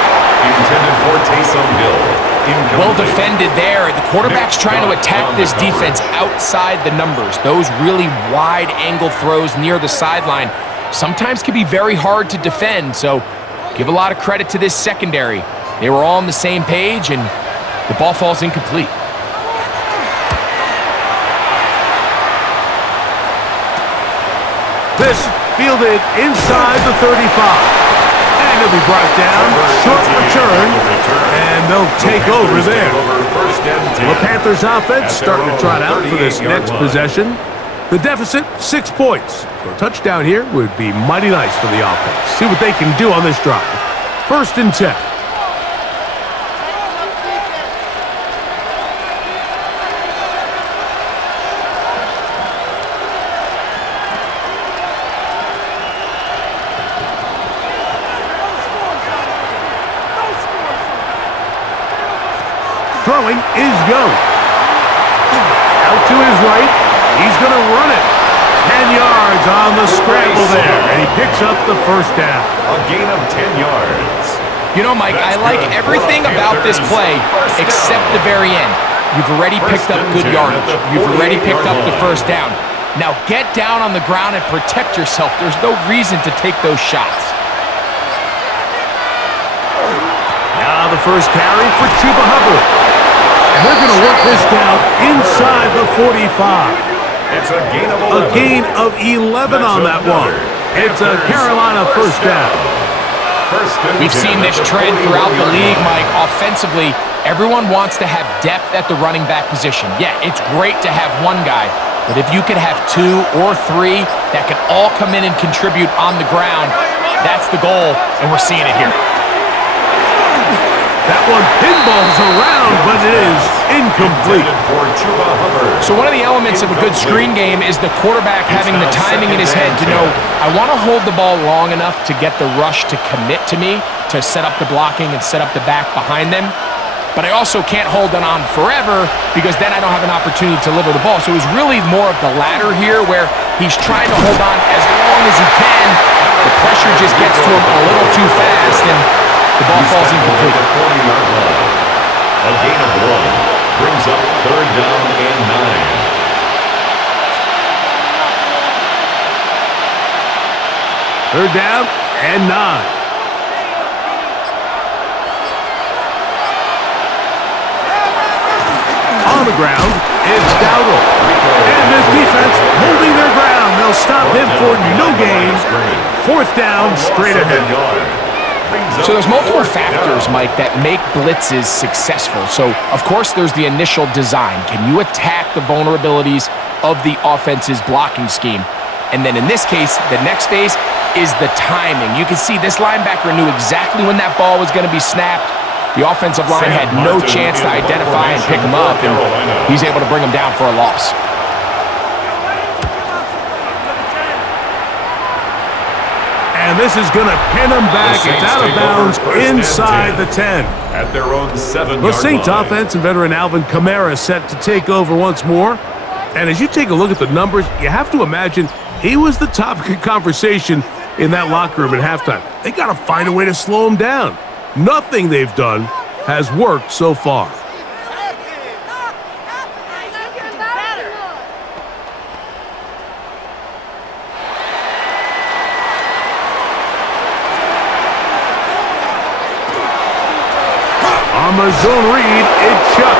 Intended for Taysom Hill. Incomplete. Well defended there. The quarterback's trying to attack this defense outside the numbers. Those really wide angle throws near the sideline sometimes can be very hard to defend, so give a lot of credit to this secondary. They were all on the same page, and the ball falls incomplete. This fielded inside the 35. And he'll be brought down. Short return. And they'll take over there. The Panthers offense starting to trot out for this next possession. The deficit, 6 points. So a touchdown here would be mighty nice for the offense. See what they can do on this drive. 1st and 10. Throwing is Young. Out to his right. He's going to run it. 10 yards on the scramble there. And he picks up the 1st down. A gain of 10 yards. You know, Mike, I like everything about this play except the very end. You've already picked up good yardage. You've already picked up the 1st down. Now get down on the ground and protect yourself. There's no reason to take those shots. Now the first carry for Chuba Hubbard. And they're going to work this down inside the 45. It's a gain of 11. A gain of 11 on that one. It's a Carolina 1st down. We've seen this trend throughout the league, Mike. Offensively, everyone wants to have depth at the running back position. Yeah, it's great to have one guy, but if you could have 2 or 3 that could all come in and contribute on the ground, that's the goal, and we're seeing it here. That one pinballs around, but it is incomplete. So one of the elements of a good screen game is the quarterback having the timing in his head to know, I want to hold the ball long enough to get the rush to commit to me, to set up the blocking and set up the back behind them. But I also can't hold it on forever because then I don't have an opportunity to deliver the ball. So it was really more of the latter here where he's trying to hold on as long as he can. The pressure just gets to him a little too fast, and the ball falls incomplete. A gain of 1 brings up 3rd down and 9. 3rd down and 9. On the ground, it's Dowdle. And this defense holding their ground. They'll stop him for no gain. 4th down, straight ahead. So there's multiple factors, Mike, that make blitzes successful. So, of course, there's the initial design. Can you attack the vulnerabilities of the offense's blocking scheme? And then in this case, the next phase is the timing. You can see this linebacker knew exactly when that ball was going to be snapped. The offensive line had no chance to identify and pick him up, and he's able to bring him down for a loss. And this is going to pin him back. It's out of bounds inside the 10. At their own 7-yard line. The Saints offense and veteran Alvin Kamara set to take over once more. And as you take a look at the numbers, you have to imagine he was the topic of conversation in that locker room at halftime. They got to find a way to slow him down. Nothing they've done has worked so far. On the zone read, it's Chuck.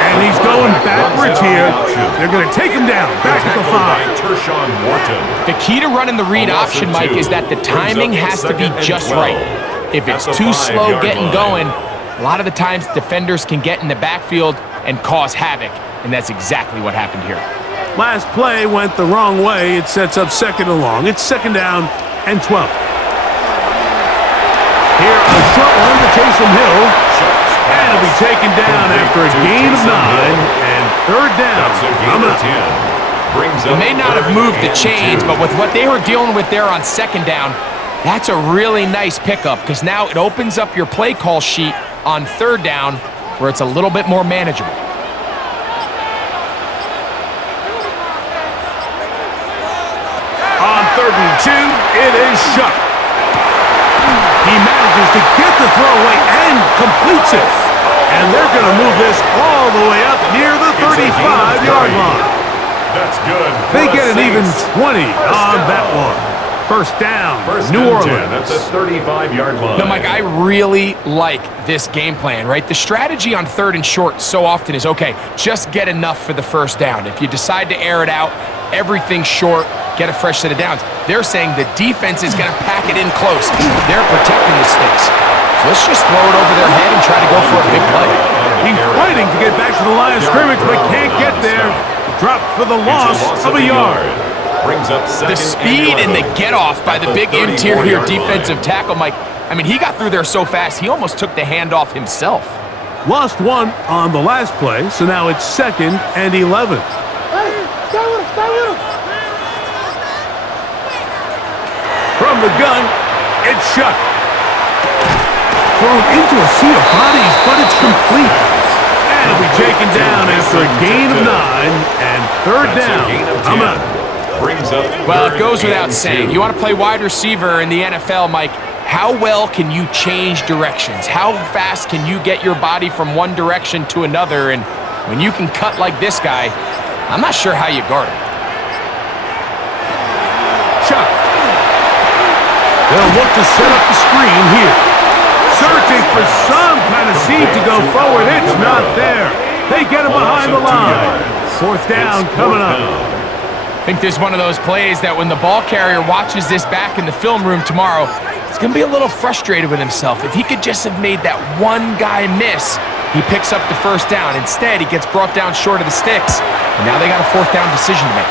And And he's going backwards here. They're going to take him down. Back at the 5. The key to running the read option, Mike, is that the timing has to be just right. If it's too slow getting going, a lot of the times defenders can get in the backfield and cause havoc, and that's exactly what happened here. Last play went the wrong way. It sets up 2nd and long. It's 2nd down and 12. Here, a short one to Taysom Hill. And it'll be taken down after a gain of 9 and 3rd down. They may not have moved the chains, but with what they were dealing with there on 2nd down, that's a really nice pickup because now it opens up your play call sheet on 3rd down where it's a little bit more manageable. On 3rd and 2, it is Shuck. He manages to get the throw away and completes it. And they're going to move this all the way up near the 35-yard line. That's good. They get an even 20 on that one. 1st down, New Orleans. That's a 35-yard line. No, Mike, I really like this game plan, right? The strategy on 3rd and short so often is, okay, just get enough for the 1st down. If you decide to air it out, everything short, get a fresh set of downs. They're saying the defense is going to pack it in close. They're protecting the sticks. So let's just throw it over their head and try to go for a big play. He's fighting to get back to the line of scrimmage, but can't get there. Dropped for the loss of a yard. Brings up the speed and the get-off by the big interior defensive tackle, Mike. I mean, he got through there so fast, he almost took the handoff himself. Lost 1 on the last play, so now it's 2nd and 11. From the gun, it's Shuck. Thrown into a sea of bodies, but it's complete. And it'll be taken down after a gain of 9 and 3rd down. I'm out. Well, it goes without saying. You want to play wide receiver in the NFL, Mike, how well can you change directions? How fast can you get your body from one direction to another? And when you can cut like this guy, I'm not sure how you guard him. Chuck. They'll look to set up the screen here. Searching for some kind of seed to go forward. It's not there. They get him behind the line. 4th down coming up. I think this is one of those plays that when the ball carrier watches this back in the film room tomorrow, he's going to be a little frustrated with himself. If he could just have made that one guy miss, he picks up the 1st down. Instead, he gets brought down short of the sticks, and now they got a 4th down decision to make.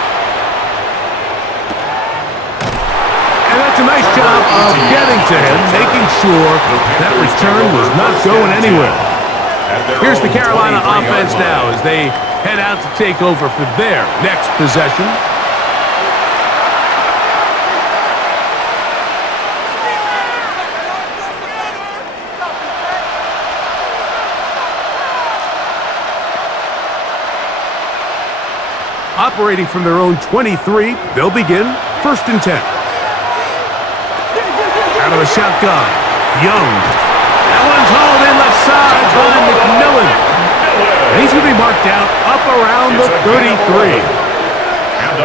And that's a nice job of getting to him, making sure that return was not going anywhere. Here's the Carolina offense now as they head out to take over for their next possession. Operating from their own 23, they'll begin 1st and 10. Out of the shotgun, Young. That one's hauled in left side by McMillan. And he's going to be marked down up around the 33.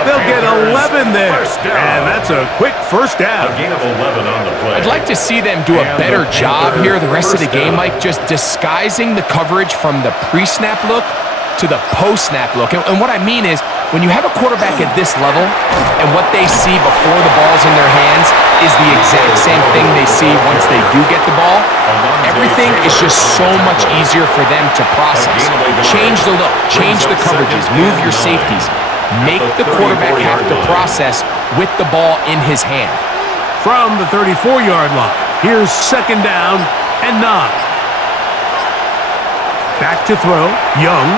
They'll get 11 there, and that's a quick 1st down. A gain of 11 on the play. I'd like to see them do a better job here the rest of the game, Mike, just disguising the coverage from the pre-snap look to the post-snap look. And what I mean is, when you have a quarterback at this level and what they see before the ball's in their hands is the exact same thing they see once they do get the ball, everything is just so much easier for them to process. Change the look, change the coverages, move your safeties. Make the quarterback have to process with the ball in his hand. From the 34-yard line, here's 2nd down and 9. Back to throw, Young.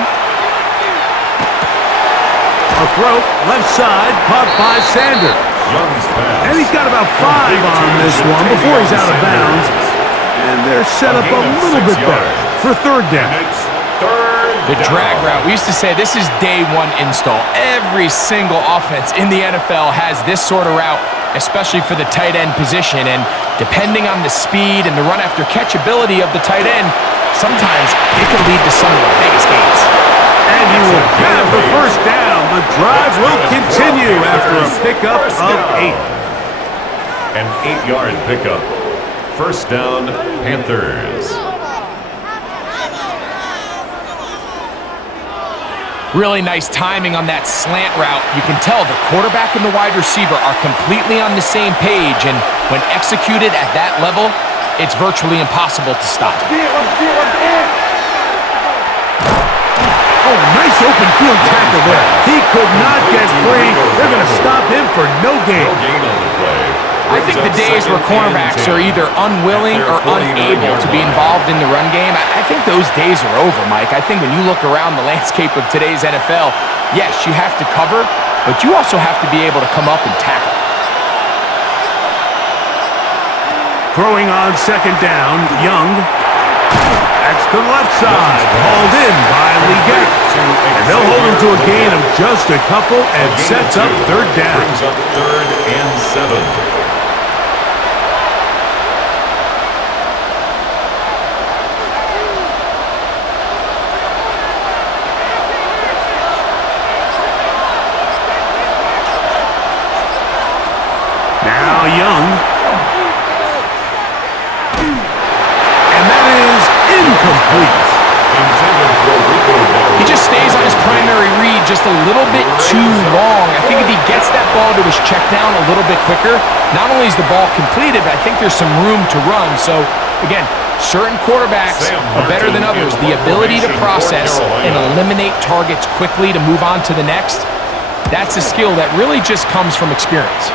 A throw, left side, caught by Sanders. And he's got about 5 on this one before he's out of bounds. And they're set up a little bit better for 3rd down. The drag route, we used to say this is day 1 install. Every single offense in the NFL has this sort of route, especially for the tight end position. And depending on the speed and the run after catch ability of the tight end, sometimes it can lead to some of the biggest gains. And he will have the 1st down. The drive will continue after a pickup of 8. An 8-yard pickup. 1st down, Panthers. Really nice timing on that slant route. You can tell the quarterback and the wide receiver are completely on the same page, and when executed at that level, it's virtually impossible to stop. Oh, nice open field tackle there. He could not get free. They're going to stop him for no gain. No gain on the play. I think the days where cornerbacks are either unwilling or unable to be involved in the run game, I think those days are over, Mike. I think when you look around the landscape of today's NFL, yes, you have to cover, but you also have to be able to come up and tackle. Throwing on second down, Young. That's to the left side. Hauled in by Leggett. And they'll hold him to a gain of just a couple and sets up third down. Brings up 3rd and 7. Now Young. And that is incomplete. He just stays on his primary read just a little bit too long. I think if he gets that ball to his check down a little bit quicker, not only is the ball completed, but I think there's some room to run. So, again, certain quarterbacks are better than others. The ability to process and eliminate targets quickly to move on to the next, that's a skill that really just comes from experience.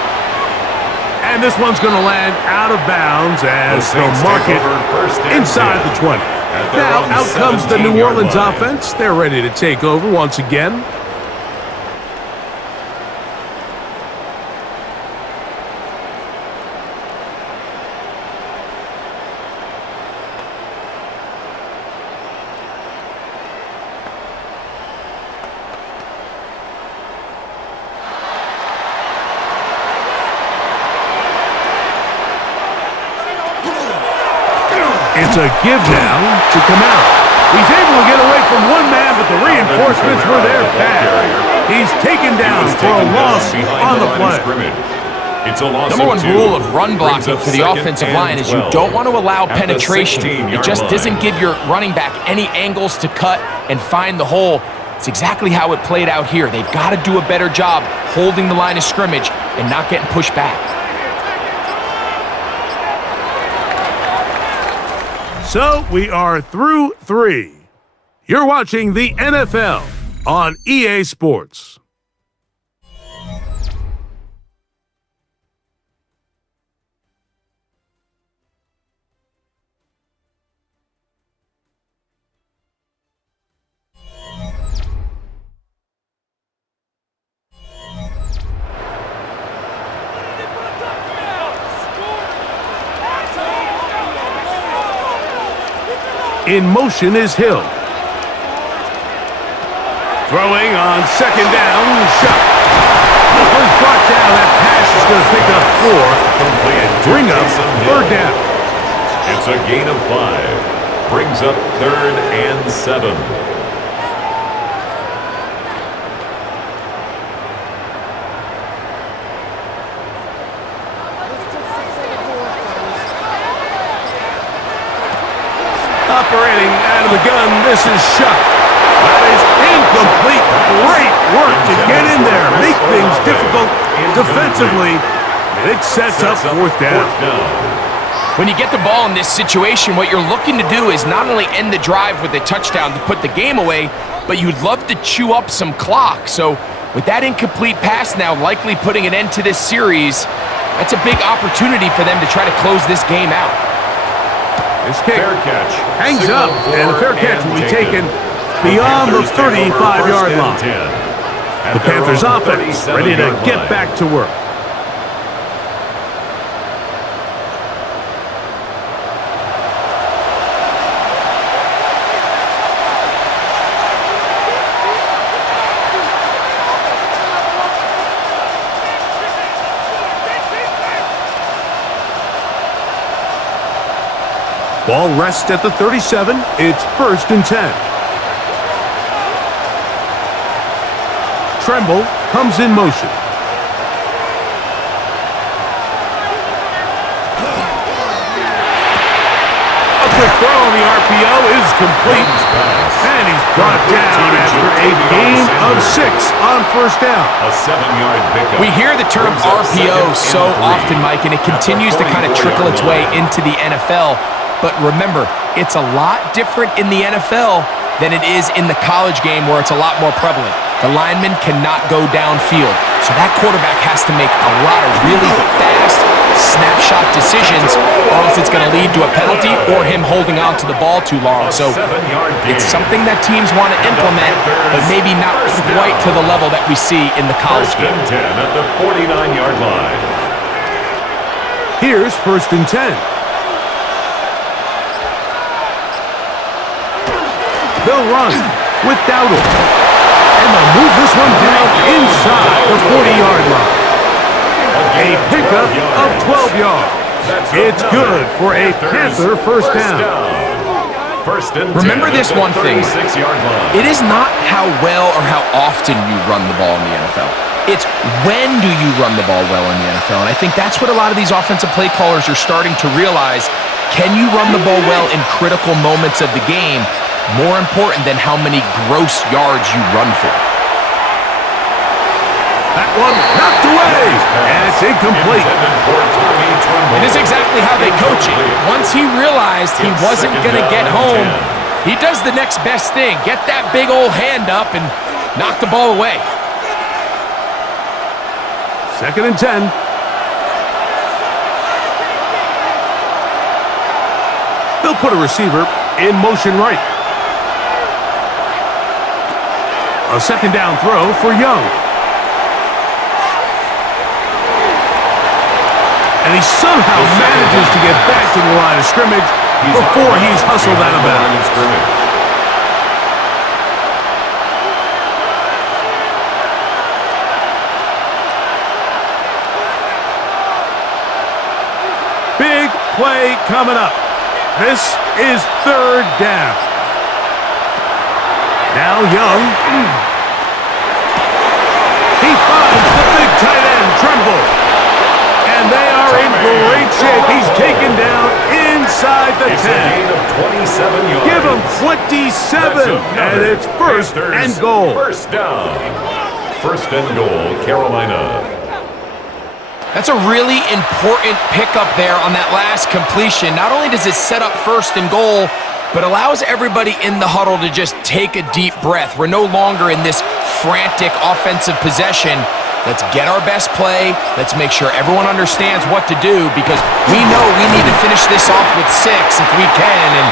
And this one's going to land out of bounds as they'll mark it inside the 20. Now, out comes the New Orleans offense. They're ready to take over once again. It's a give now to come out. He's able to get away from one man, but the reinforcements were there fast. He's taken down for a loss on the play. It's a loss. Number one rule of run blocking for the offensive line is you don't want to allow penetration. It just doesn't give your running back any angles to cut and find the hole. It's exactly how it played out here. They've got to do a better job holding the line of scrimmage and not getting pushed back. So we are through 3. You're watching the NFL on EA Sports. In motion is Hill. Throwing on second down, shot. First brought down, that pass is going to pick up 4 and bring up third down. It's a gain of 5. Brings up 3rd and 7. Operating out of the gun, this is Shuck. That is incomplete. Great work to get in there, make things difficult defensively, and it sets up fourth down. When you get the ball in this situation, what you're looking to do is not only end the drive with a touchdown to put the game away, but you'd love to chew up some clock. So with that incomplete pass now likely putting an end to this series, that's a big opportunity for them to try to close this game out. This kick hangs up, and a fair catch will be taken beyond the 35-yard line. The Panthers offense ready to get back to work. Ball rests at the 37. It's 1st and 10. Tremble comes in motion. A quick throw, on the RPO is complete. And he's brought down after a gain of 6 on first down. A 7-yard pickup. We hear the term RPO so often, Mike, and it continues to kind of trickle its way into the NFL. But remember, it's a lot different in the NFL than it is in the college game where it's a lot more prevalent. The lineman cannot go downfield. So that quarterback has to make a lot of really fast snapshot decisions, or else it's going to lead to a penalty or him holding on to the ball too long. So it's something that teams want to implement, but maybe not quite to the level that we see in the college game. 10 at the 49-yard line. Here's 1st and 10. They'll run with Dowdle. And they'll move this one down inside the 40-yard line. A pickup of 12 yards. It's good for a Panther first down. Remember this one thing. It is not how well or how often you run the ball in the NFL. It's when do you run the ball well in the NFL. And I think that's what a lot of these offensive play callers are starting to realize. Can you run the ball well in critical moments of the game? More important than how many gross yards you run for. That one knocked away, and it's incomplete. And it's exactly how they coach it. Once he realized he wasn't going to get home, he does the next best thing. Get that big old hand up and knock the ball away. 2nd and 10. They'll put a receiver in motion right. A 2nd down throw for Young. And he somehow manages to get back to the line of scrimmage before he's hustled out of bounds. Big play coming up. This is 3rd down. Now Young. He finds the big tight end, Tremble. And they are in great shape. He's taken down inside the 10. Give him 27. And it's 1st and goal. 1st down. 1st and goal, Carolina. That's a really important pickup there on that last completion. Not only does it set up 1st and goal, but allows everybody in the huddle to just take a deep breath. We're no longer in this frantic offensive possession. Let's get our best play. Let's make sure everyone understands what to do, because we know we need to finish this off with 6 if we can. And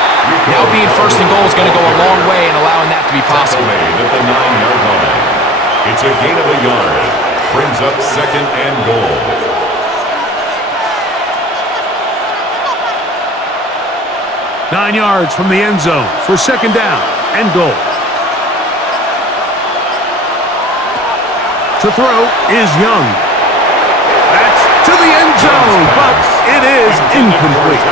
now being 1st and goal is going to go a long way in allowing that to be possible. At the 9-yard line. It's a gain of a yard. Brings up 2nd and goal. Nine yards from the end zone for 2nd down and goal. To throw is Young. That's to the end zone, but it is incomplete.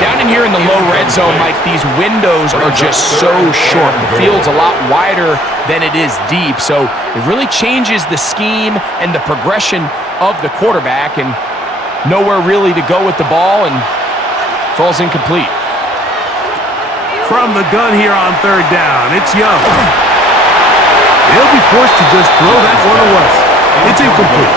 Down in here in the low red zone, Mike, these windows are just so short. The field's a lot wider than it is deep, so it really changes the scheme and the progression of the quarterback, and nowhere really to go with the ball, and falls incomplete. From the gun here on 3rd down, it's Young. He'll be forced to just throw that one away. It's incomplete.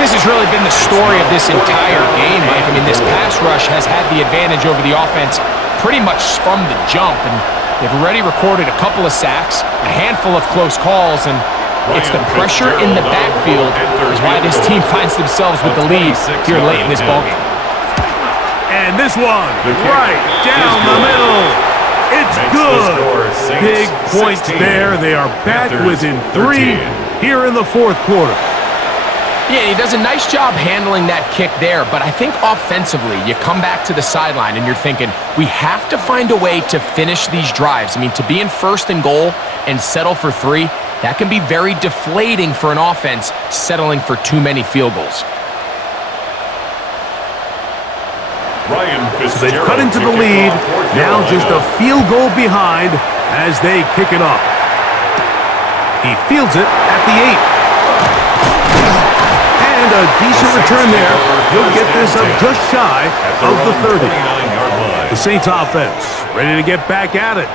This has really been the story of this entire game, Mike. I mean, this pass rush has had the advantage over the offense pretty much from the jump, and they've already recorded a couple of sacks, a handful of close calls, and it's the pressure in the backfield is why this team finds themselves with the lead here late in this ballgame. And this one, right down the middle. It's good. Big points there. They are back within 3 here in the 4th quarter. Yeah, he does a nice job handling that kick there, but I think offensively, you come back to the sideline and you're thinking, we have to find a way to finish these drives. I mean, to be in 1st and goal and settle for 3, that can be very deflating for an offense settling for too many field goals. So they've cut into the lead, now just a field goal behind as they kick it off. He fields it at the 8. And a decent return there. He'll get this up just shy of the 30. The Saints offense ready to get back at it.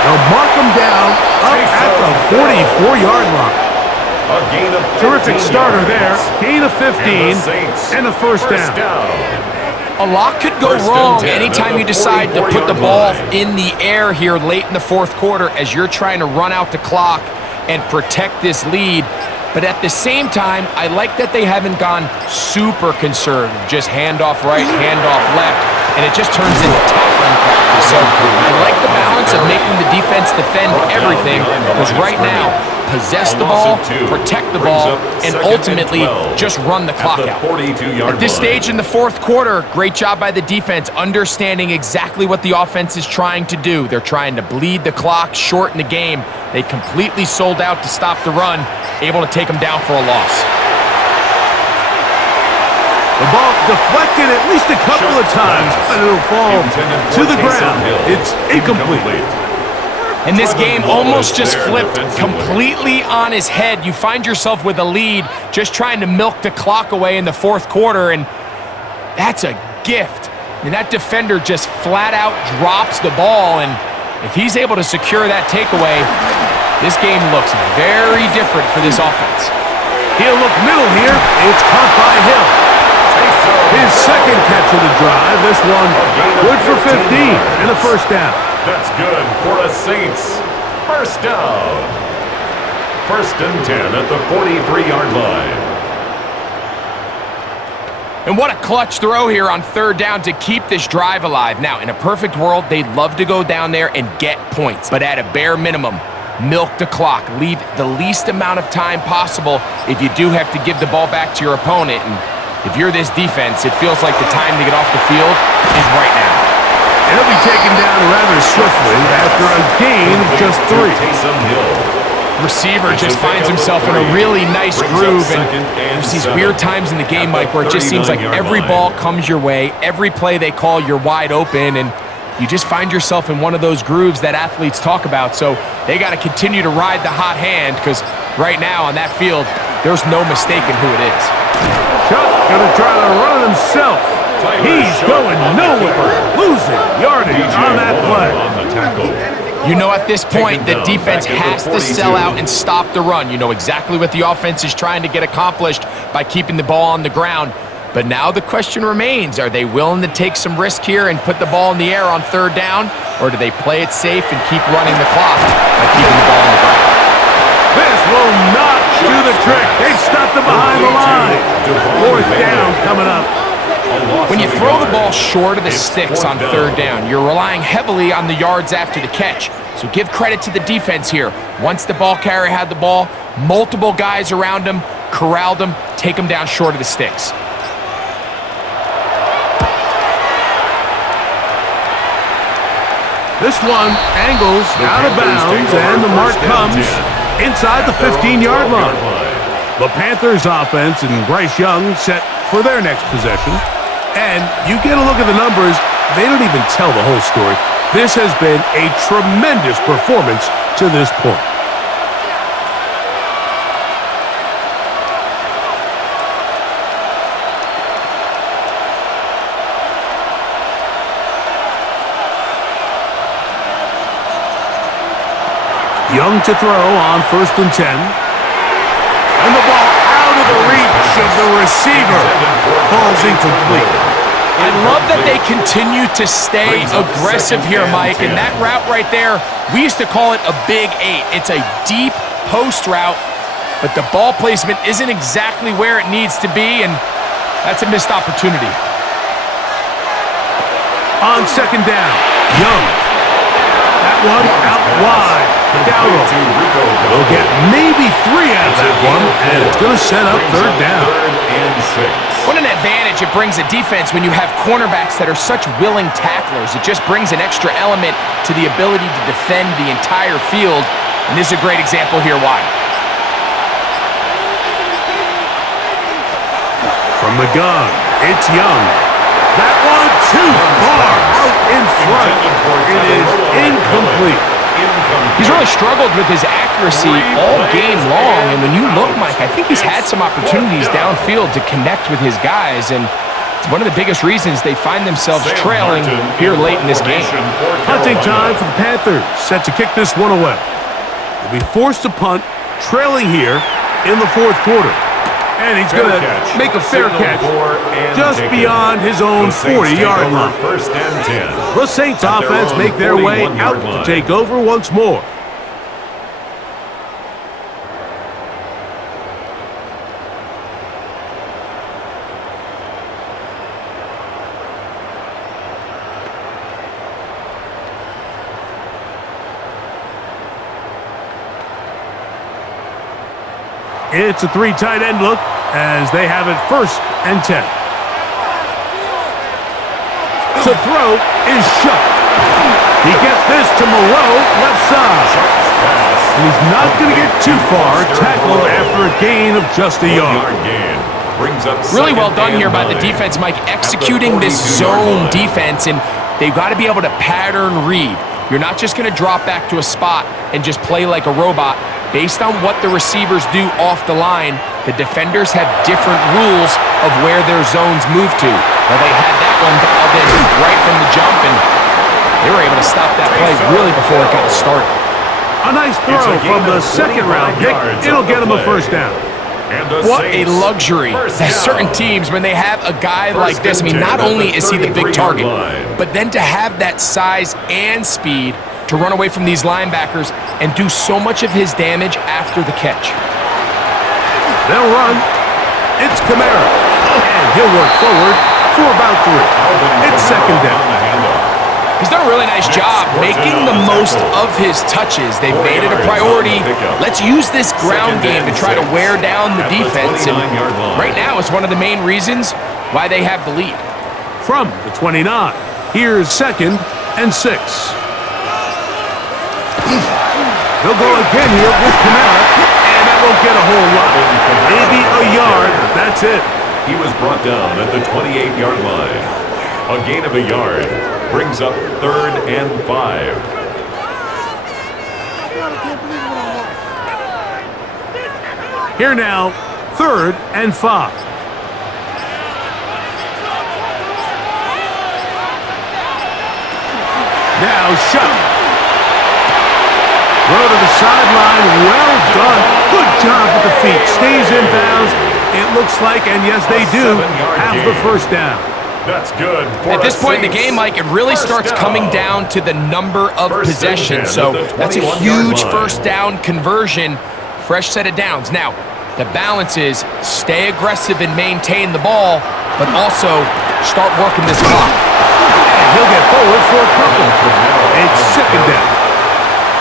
They'll mark them down up at the 44-yard line. A gain of 15 Terrific starter there. yards. Gain of 15 and a first down. A lot could go wrong anytime you decide to put the ball in the air here late in the fourth quarter as you're trying to run out the clock and protect this lead. But at the same time, I like that they haven't gone super conservative. Just handoff right, handoff left, and it just turns into tackling practice. So I like the balance of making the defense defend everything, because right now, possess the ball, protect the ball, and ultimately just run the clock out. At this stage in the fourth quarter, great job by the defense, understanding exactly what the offense is trying to do. They're trying to bleed the clock, shorten the game. They completely sold out to stop the run, able to take them down for a loss. The ball deflected at least a couple of times, and it'll fall to the ground. It's incomplete. And this game almost just flipped completely on his head. You find yourself with a lead, just trying to milk the clock away in the fourth quarter, and that's a gift. I mean, that defender just flat out drops the ball, and if he's able to secure that takeaway, this game looks very different for this offense. He'll look middle here. It's caught by Hill. His second catch of the drive. This one good for 15 and a first down. That's good for the Saints. First down. First and 10 at the 43-yard line. And what a clutch throw here on third down to keep this drive alive. Now, in a perfect world, they'd love to go down there and get points. But at a bare minimum, milk the clock. Leave the least amount of time possible if you do have to give the ball back to your opponent. And if you're this defense, it feels like the time to get off the field is right now. He'll be taken down rather swiftly after a gain of just 3. Receiver just finds himself in a really nice groove, and there's these weird times in the game, Mike, where it just seems like every ball comes your way, every play they call, you're wide open, and you just find yourself in one of those grooves that athletes talk about. So they got to continue to ride the hot hand, because right now on that field, there's no mistaking who it is. Chuck gonna try to run it himself. He's going nowhere. Losing yardage on that play. You know, at this point, the defense has to sell out and stop the run. You know exactly what the offense is trying to get accomplished by keeping the ball on the ground. But now the question remains, are they willing to take some risk here and put the ball in the air on third down? Or do they play it safe and keep running the clock by keeping the ball on the ground? This will not do the trick. They've stopped them behind the line. Fourth down coming up. When you throw the ball short of the sticks on third down, you're relying heavily on the yards after the catch. So give credit to the defense here. Once the ball carrier had the ball, multiple guys around him, corralled him, take him down short of the sticks. This one angles out of bounds, and the mark comes inside the 15-yard line. The Panthers offense and Bryce Young set for their next possession. And you get a look at the numbers, they don't even tell the whole story. This has been a tremendous performance to this point. Young to throw on first and 10. And the ball out of the reach of the receiver. Falls incomplete. I love that they continue to stay aggressive here, Mike. And that route right there, we used to call it a big 8. It's a deep post route, but the ball placement isn't exactly where it needs to be, and that's a missed opportunity. On second down, Young. That one out wide. Gallo will get maybe 3 out of that one, and it's going to set up third down. Third and 6. What an advantage it brings a defense when you have cornerbacks that are such willing tacklers. It just brings an extra element to the ability to defend the entire field, and this is a great example here why. From the gun, it's Young. That one too far out in front. It is incomplete. He's really struggled with his accuracy all game long, and when you look, Mike, I think he's had some opportunities downfield to connect with his guys, and it's one of the biggest reasons they find themselves trailing here late in this game. Punting time for the Panthers, set to kick this one away. They'll be forced to punt, trailing here in the fourth quarter. And he's going to make a fair catch just beyond his own 40-yard line. First and 10. The Saints offense make their way out to take over once more. It's a three tight end look as they have it first and 10. To throw is shut. He gets this to Moreau, left side. And he's not going to get too far, tackled after a gain of just a yard. Really well done here by the defense, Mike, executing this zone defense, and they've got to be able to pattern read. You're not just going to drop back to a spot and just play like a robot. Based on what the receivers do off the line, the defenders have different rules of where their zones move to. Well, they had that one dialed in right from the jump, and they were able to stop that play really before it got started. A nice throw from the second-round pick. It'll get him a first down. What a luxury that certain teams, when they have a guy like this, I mean, not only is he the big target, but then to have that size and speed to run away from these linebackers and do so much of his damage after the catch. They'll run. It's Kamara. And he'll work forward for about 3. It's second down. He's done a really nice job making the most of his touches. They've made it a priority. Let's use this ground game to try to wear down the defense. And right now, it's one of the main reasons why they have the lead. From the 29, here's second and 6. They'll go again here with Kamara, and that won't get a whole lot. Maybe a yard, that's it. He was brought down at the 28-yard line. A gain of a yard brings up 3rd and 5. Here now, 3rd and 5. Now shot. Throw to the sideline, well done. Good job with the feet. Stays in bounds, it looks like, and yes, they do have the first down. That's good. At this point in the game, Mike, it really starts coming down to the number of possessions. So that's a huge first down conversion. Fresh set of downs. Now, the balance is stay aggressive and maintain the ball, but also start working this clock. And he'll get forward for a couple. It's second down.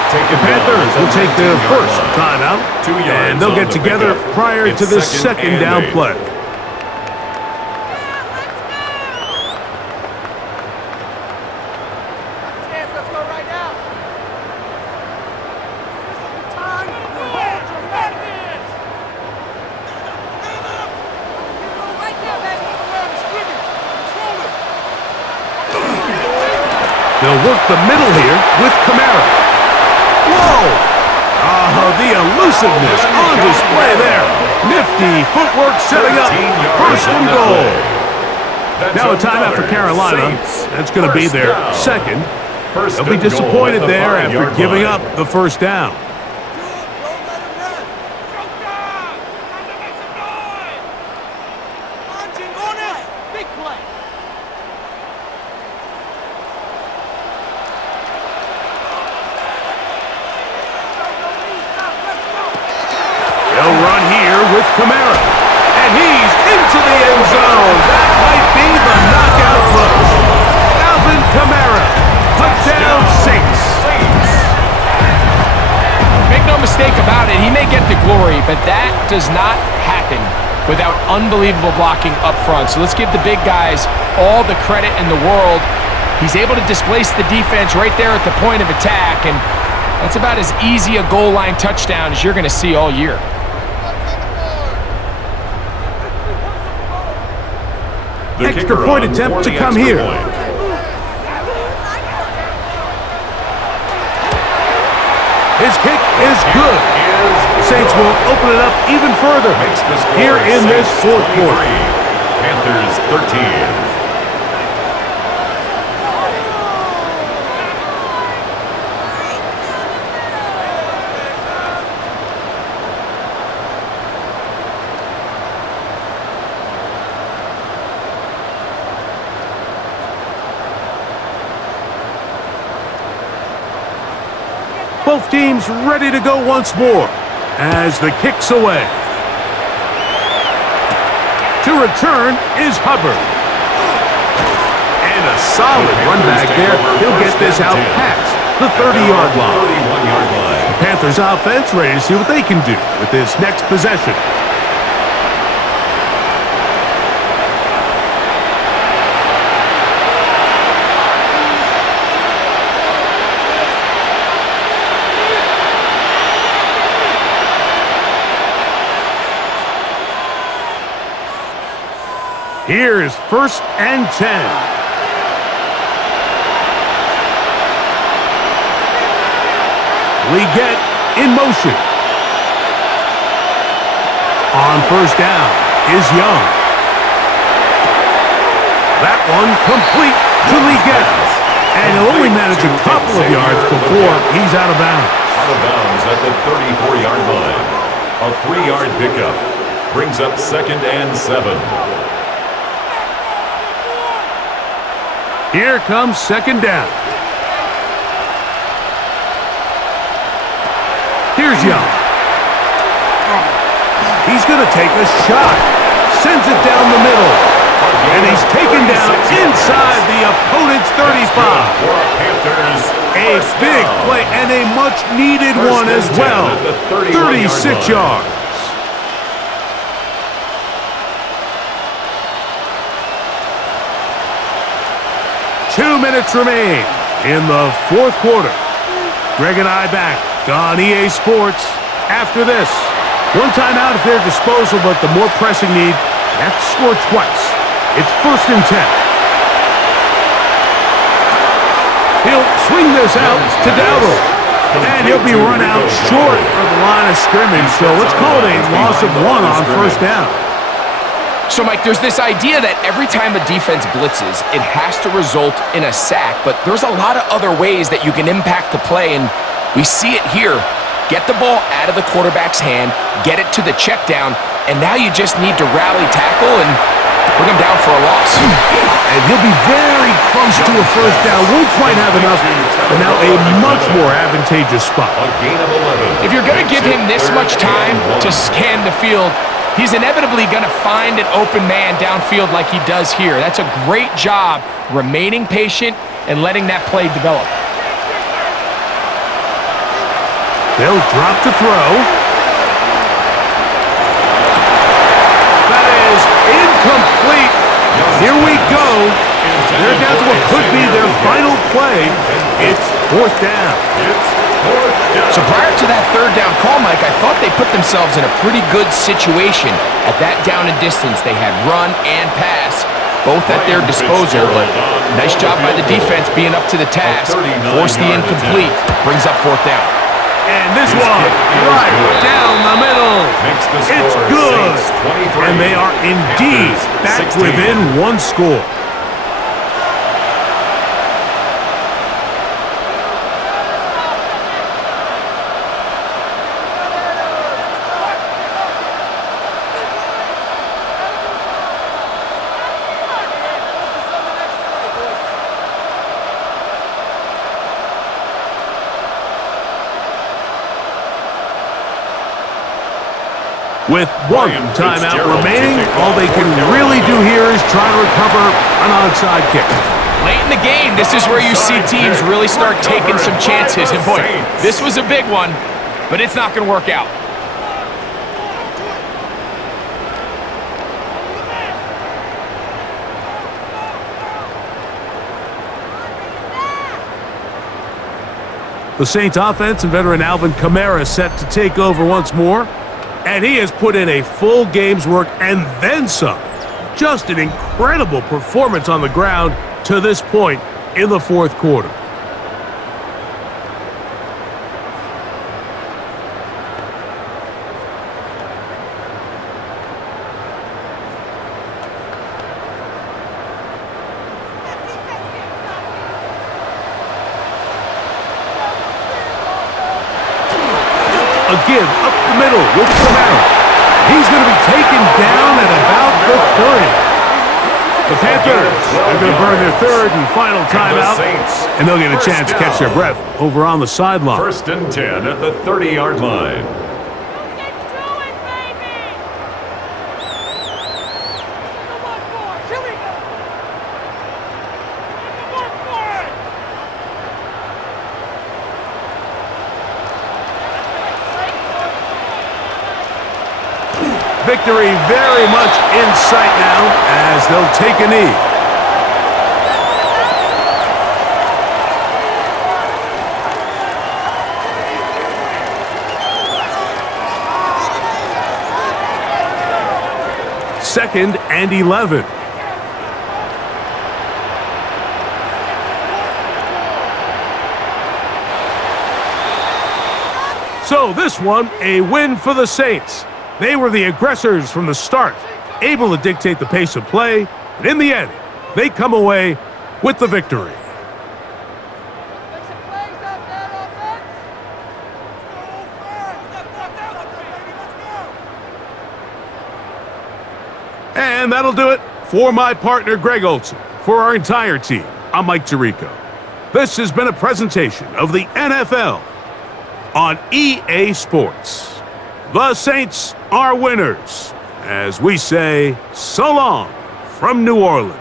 The Panthers will take their first timeout, and they'll get together prior to the second down play. They'll work the middle here with Kamara. Whoa! The elusiveness on display there. Nifty footwork setting up first and goal. Now a timeout for Carolina. That's going to be their second. They'll be disappointed there after giving up the first down. They'll run here with Kamara. And he's into the end zone. That might be the knockout push. Alvin Kamara. Touchdown Saints. Make no mistake about it, he may get the glory, but that does not happen without unbelievable blocking up front. So let's give the big guys all the credit in the world. He's able to displace the defense right there at the point of attack, and that's about as easy a goal line touchdown as you're going to see all year. Extra point attempt to come here. His kick is good. Saints will open it up even further here in this fourth quarter. Panthers 13. Both teams ready to go once more as the kick's away. To return is Hubbard. And a solid run back there. He'll get this out past the 30-yard line. The Panthers offense ready to see what they can do with this next possession. Here's 1st and 10. Leggett in motion. On 1st down is Young. That one complete to Leggett. And he'll only manage a couple of yards before he's out of bounds. Out of bounds at the 34-yard line. A 3-yard pickup brings up 2nd and 7. Here comes 2nd down. Here's Young. He's going to take a shot. Sends it down the middle. And he's taken down inside the opponent's 35. A big play and a much-needed one as well. 36 yards. 2 minutes remain in the fourth quarter. Greg and I back on EA Sports after this. One timeout at their disposal, but the more pressing need, they have to score twice. It's 1st and 10. He'll swing this out to Dowdle. And he'll be run out short of the line of scrimmage, so let's call it a loss of 1 on 1st down. So, Mike, there's this idea that every time a defense blitzes, it has to result in a sack, but there's a lot of other ways that you can impact the play, and we see it here. Get the ball out of the quarterback's hand, get it to the check down, and now you just need to rally tackle and bring him down for a loss. And he'll be very close to a 1st down. Won't quite have enough, but now a much more advantageous spot. A gain of 11. If you're going to give him this much time to scan the field, he's inevitably going to find an open man downfield like he does here. That's a great job remaining patient and letting that play develop. They'll drop to throw. That is incomplete. Here we go. They're down to what could be their final play. It's 4th down. So prior to that 3rd down call, Mike, I thought they put themselves in a pretty good situation. At that down and distance, they had run and pass, both at their disposal, but nice job by the defense being up to the task. Force the incomplete, brings up 4th down. And this one, right down the middle. It's good. And they are indeed back within 1 score. With 1 timeout remaining, all they can really do here is try to recover an onside kick. Late in the game, this is where you see teams really start taking some chances. And boy, this was a big one, but it's not going to work out. The Saints offense and veteran Alvin Kamara set to take over once more. And he has put in a full game's work and then some. Just an incredible performance on the ground to this point in the fourth quarter. A give up the middle with Kamara. He's going to be taken down at about the 30. The Panthers are going to burn their third and final timeout, and they'll get a chance to catch their breath over on the sideline. 1st and 10 at the 30-yard line. Victory very much in sight now as they'll take a knee. Second and 11. So this one, a win for the Saints. They were the aggressors from the start, able to dictate the pace of play, and in the end, they come away with the victory. And that'll do it for my partner, Greg Olson. For our entire team, I'm Mike Tirico. This has been a presentation of the NFL on EA Sports. The Saints are winners, as we say so long from New Orleans.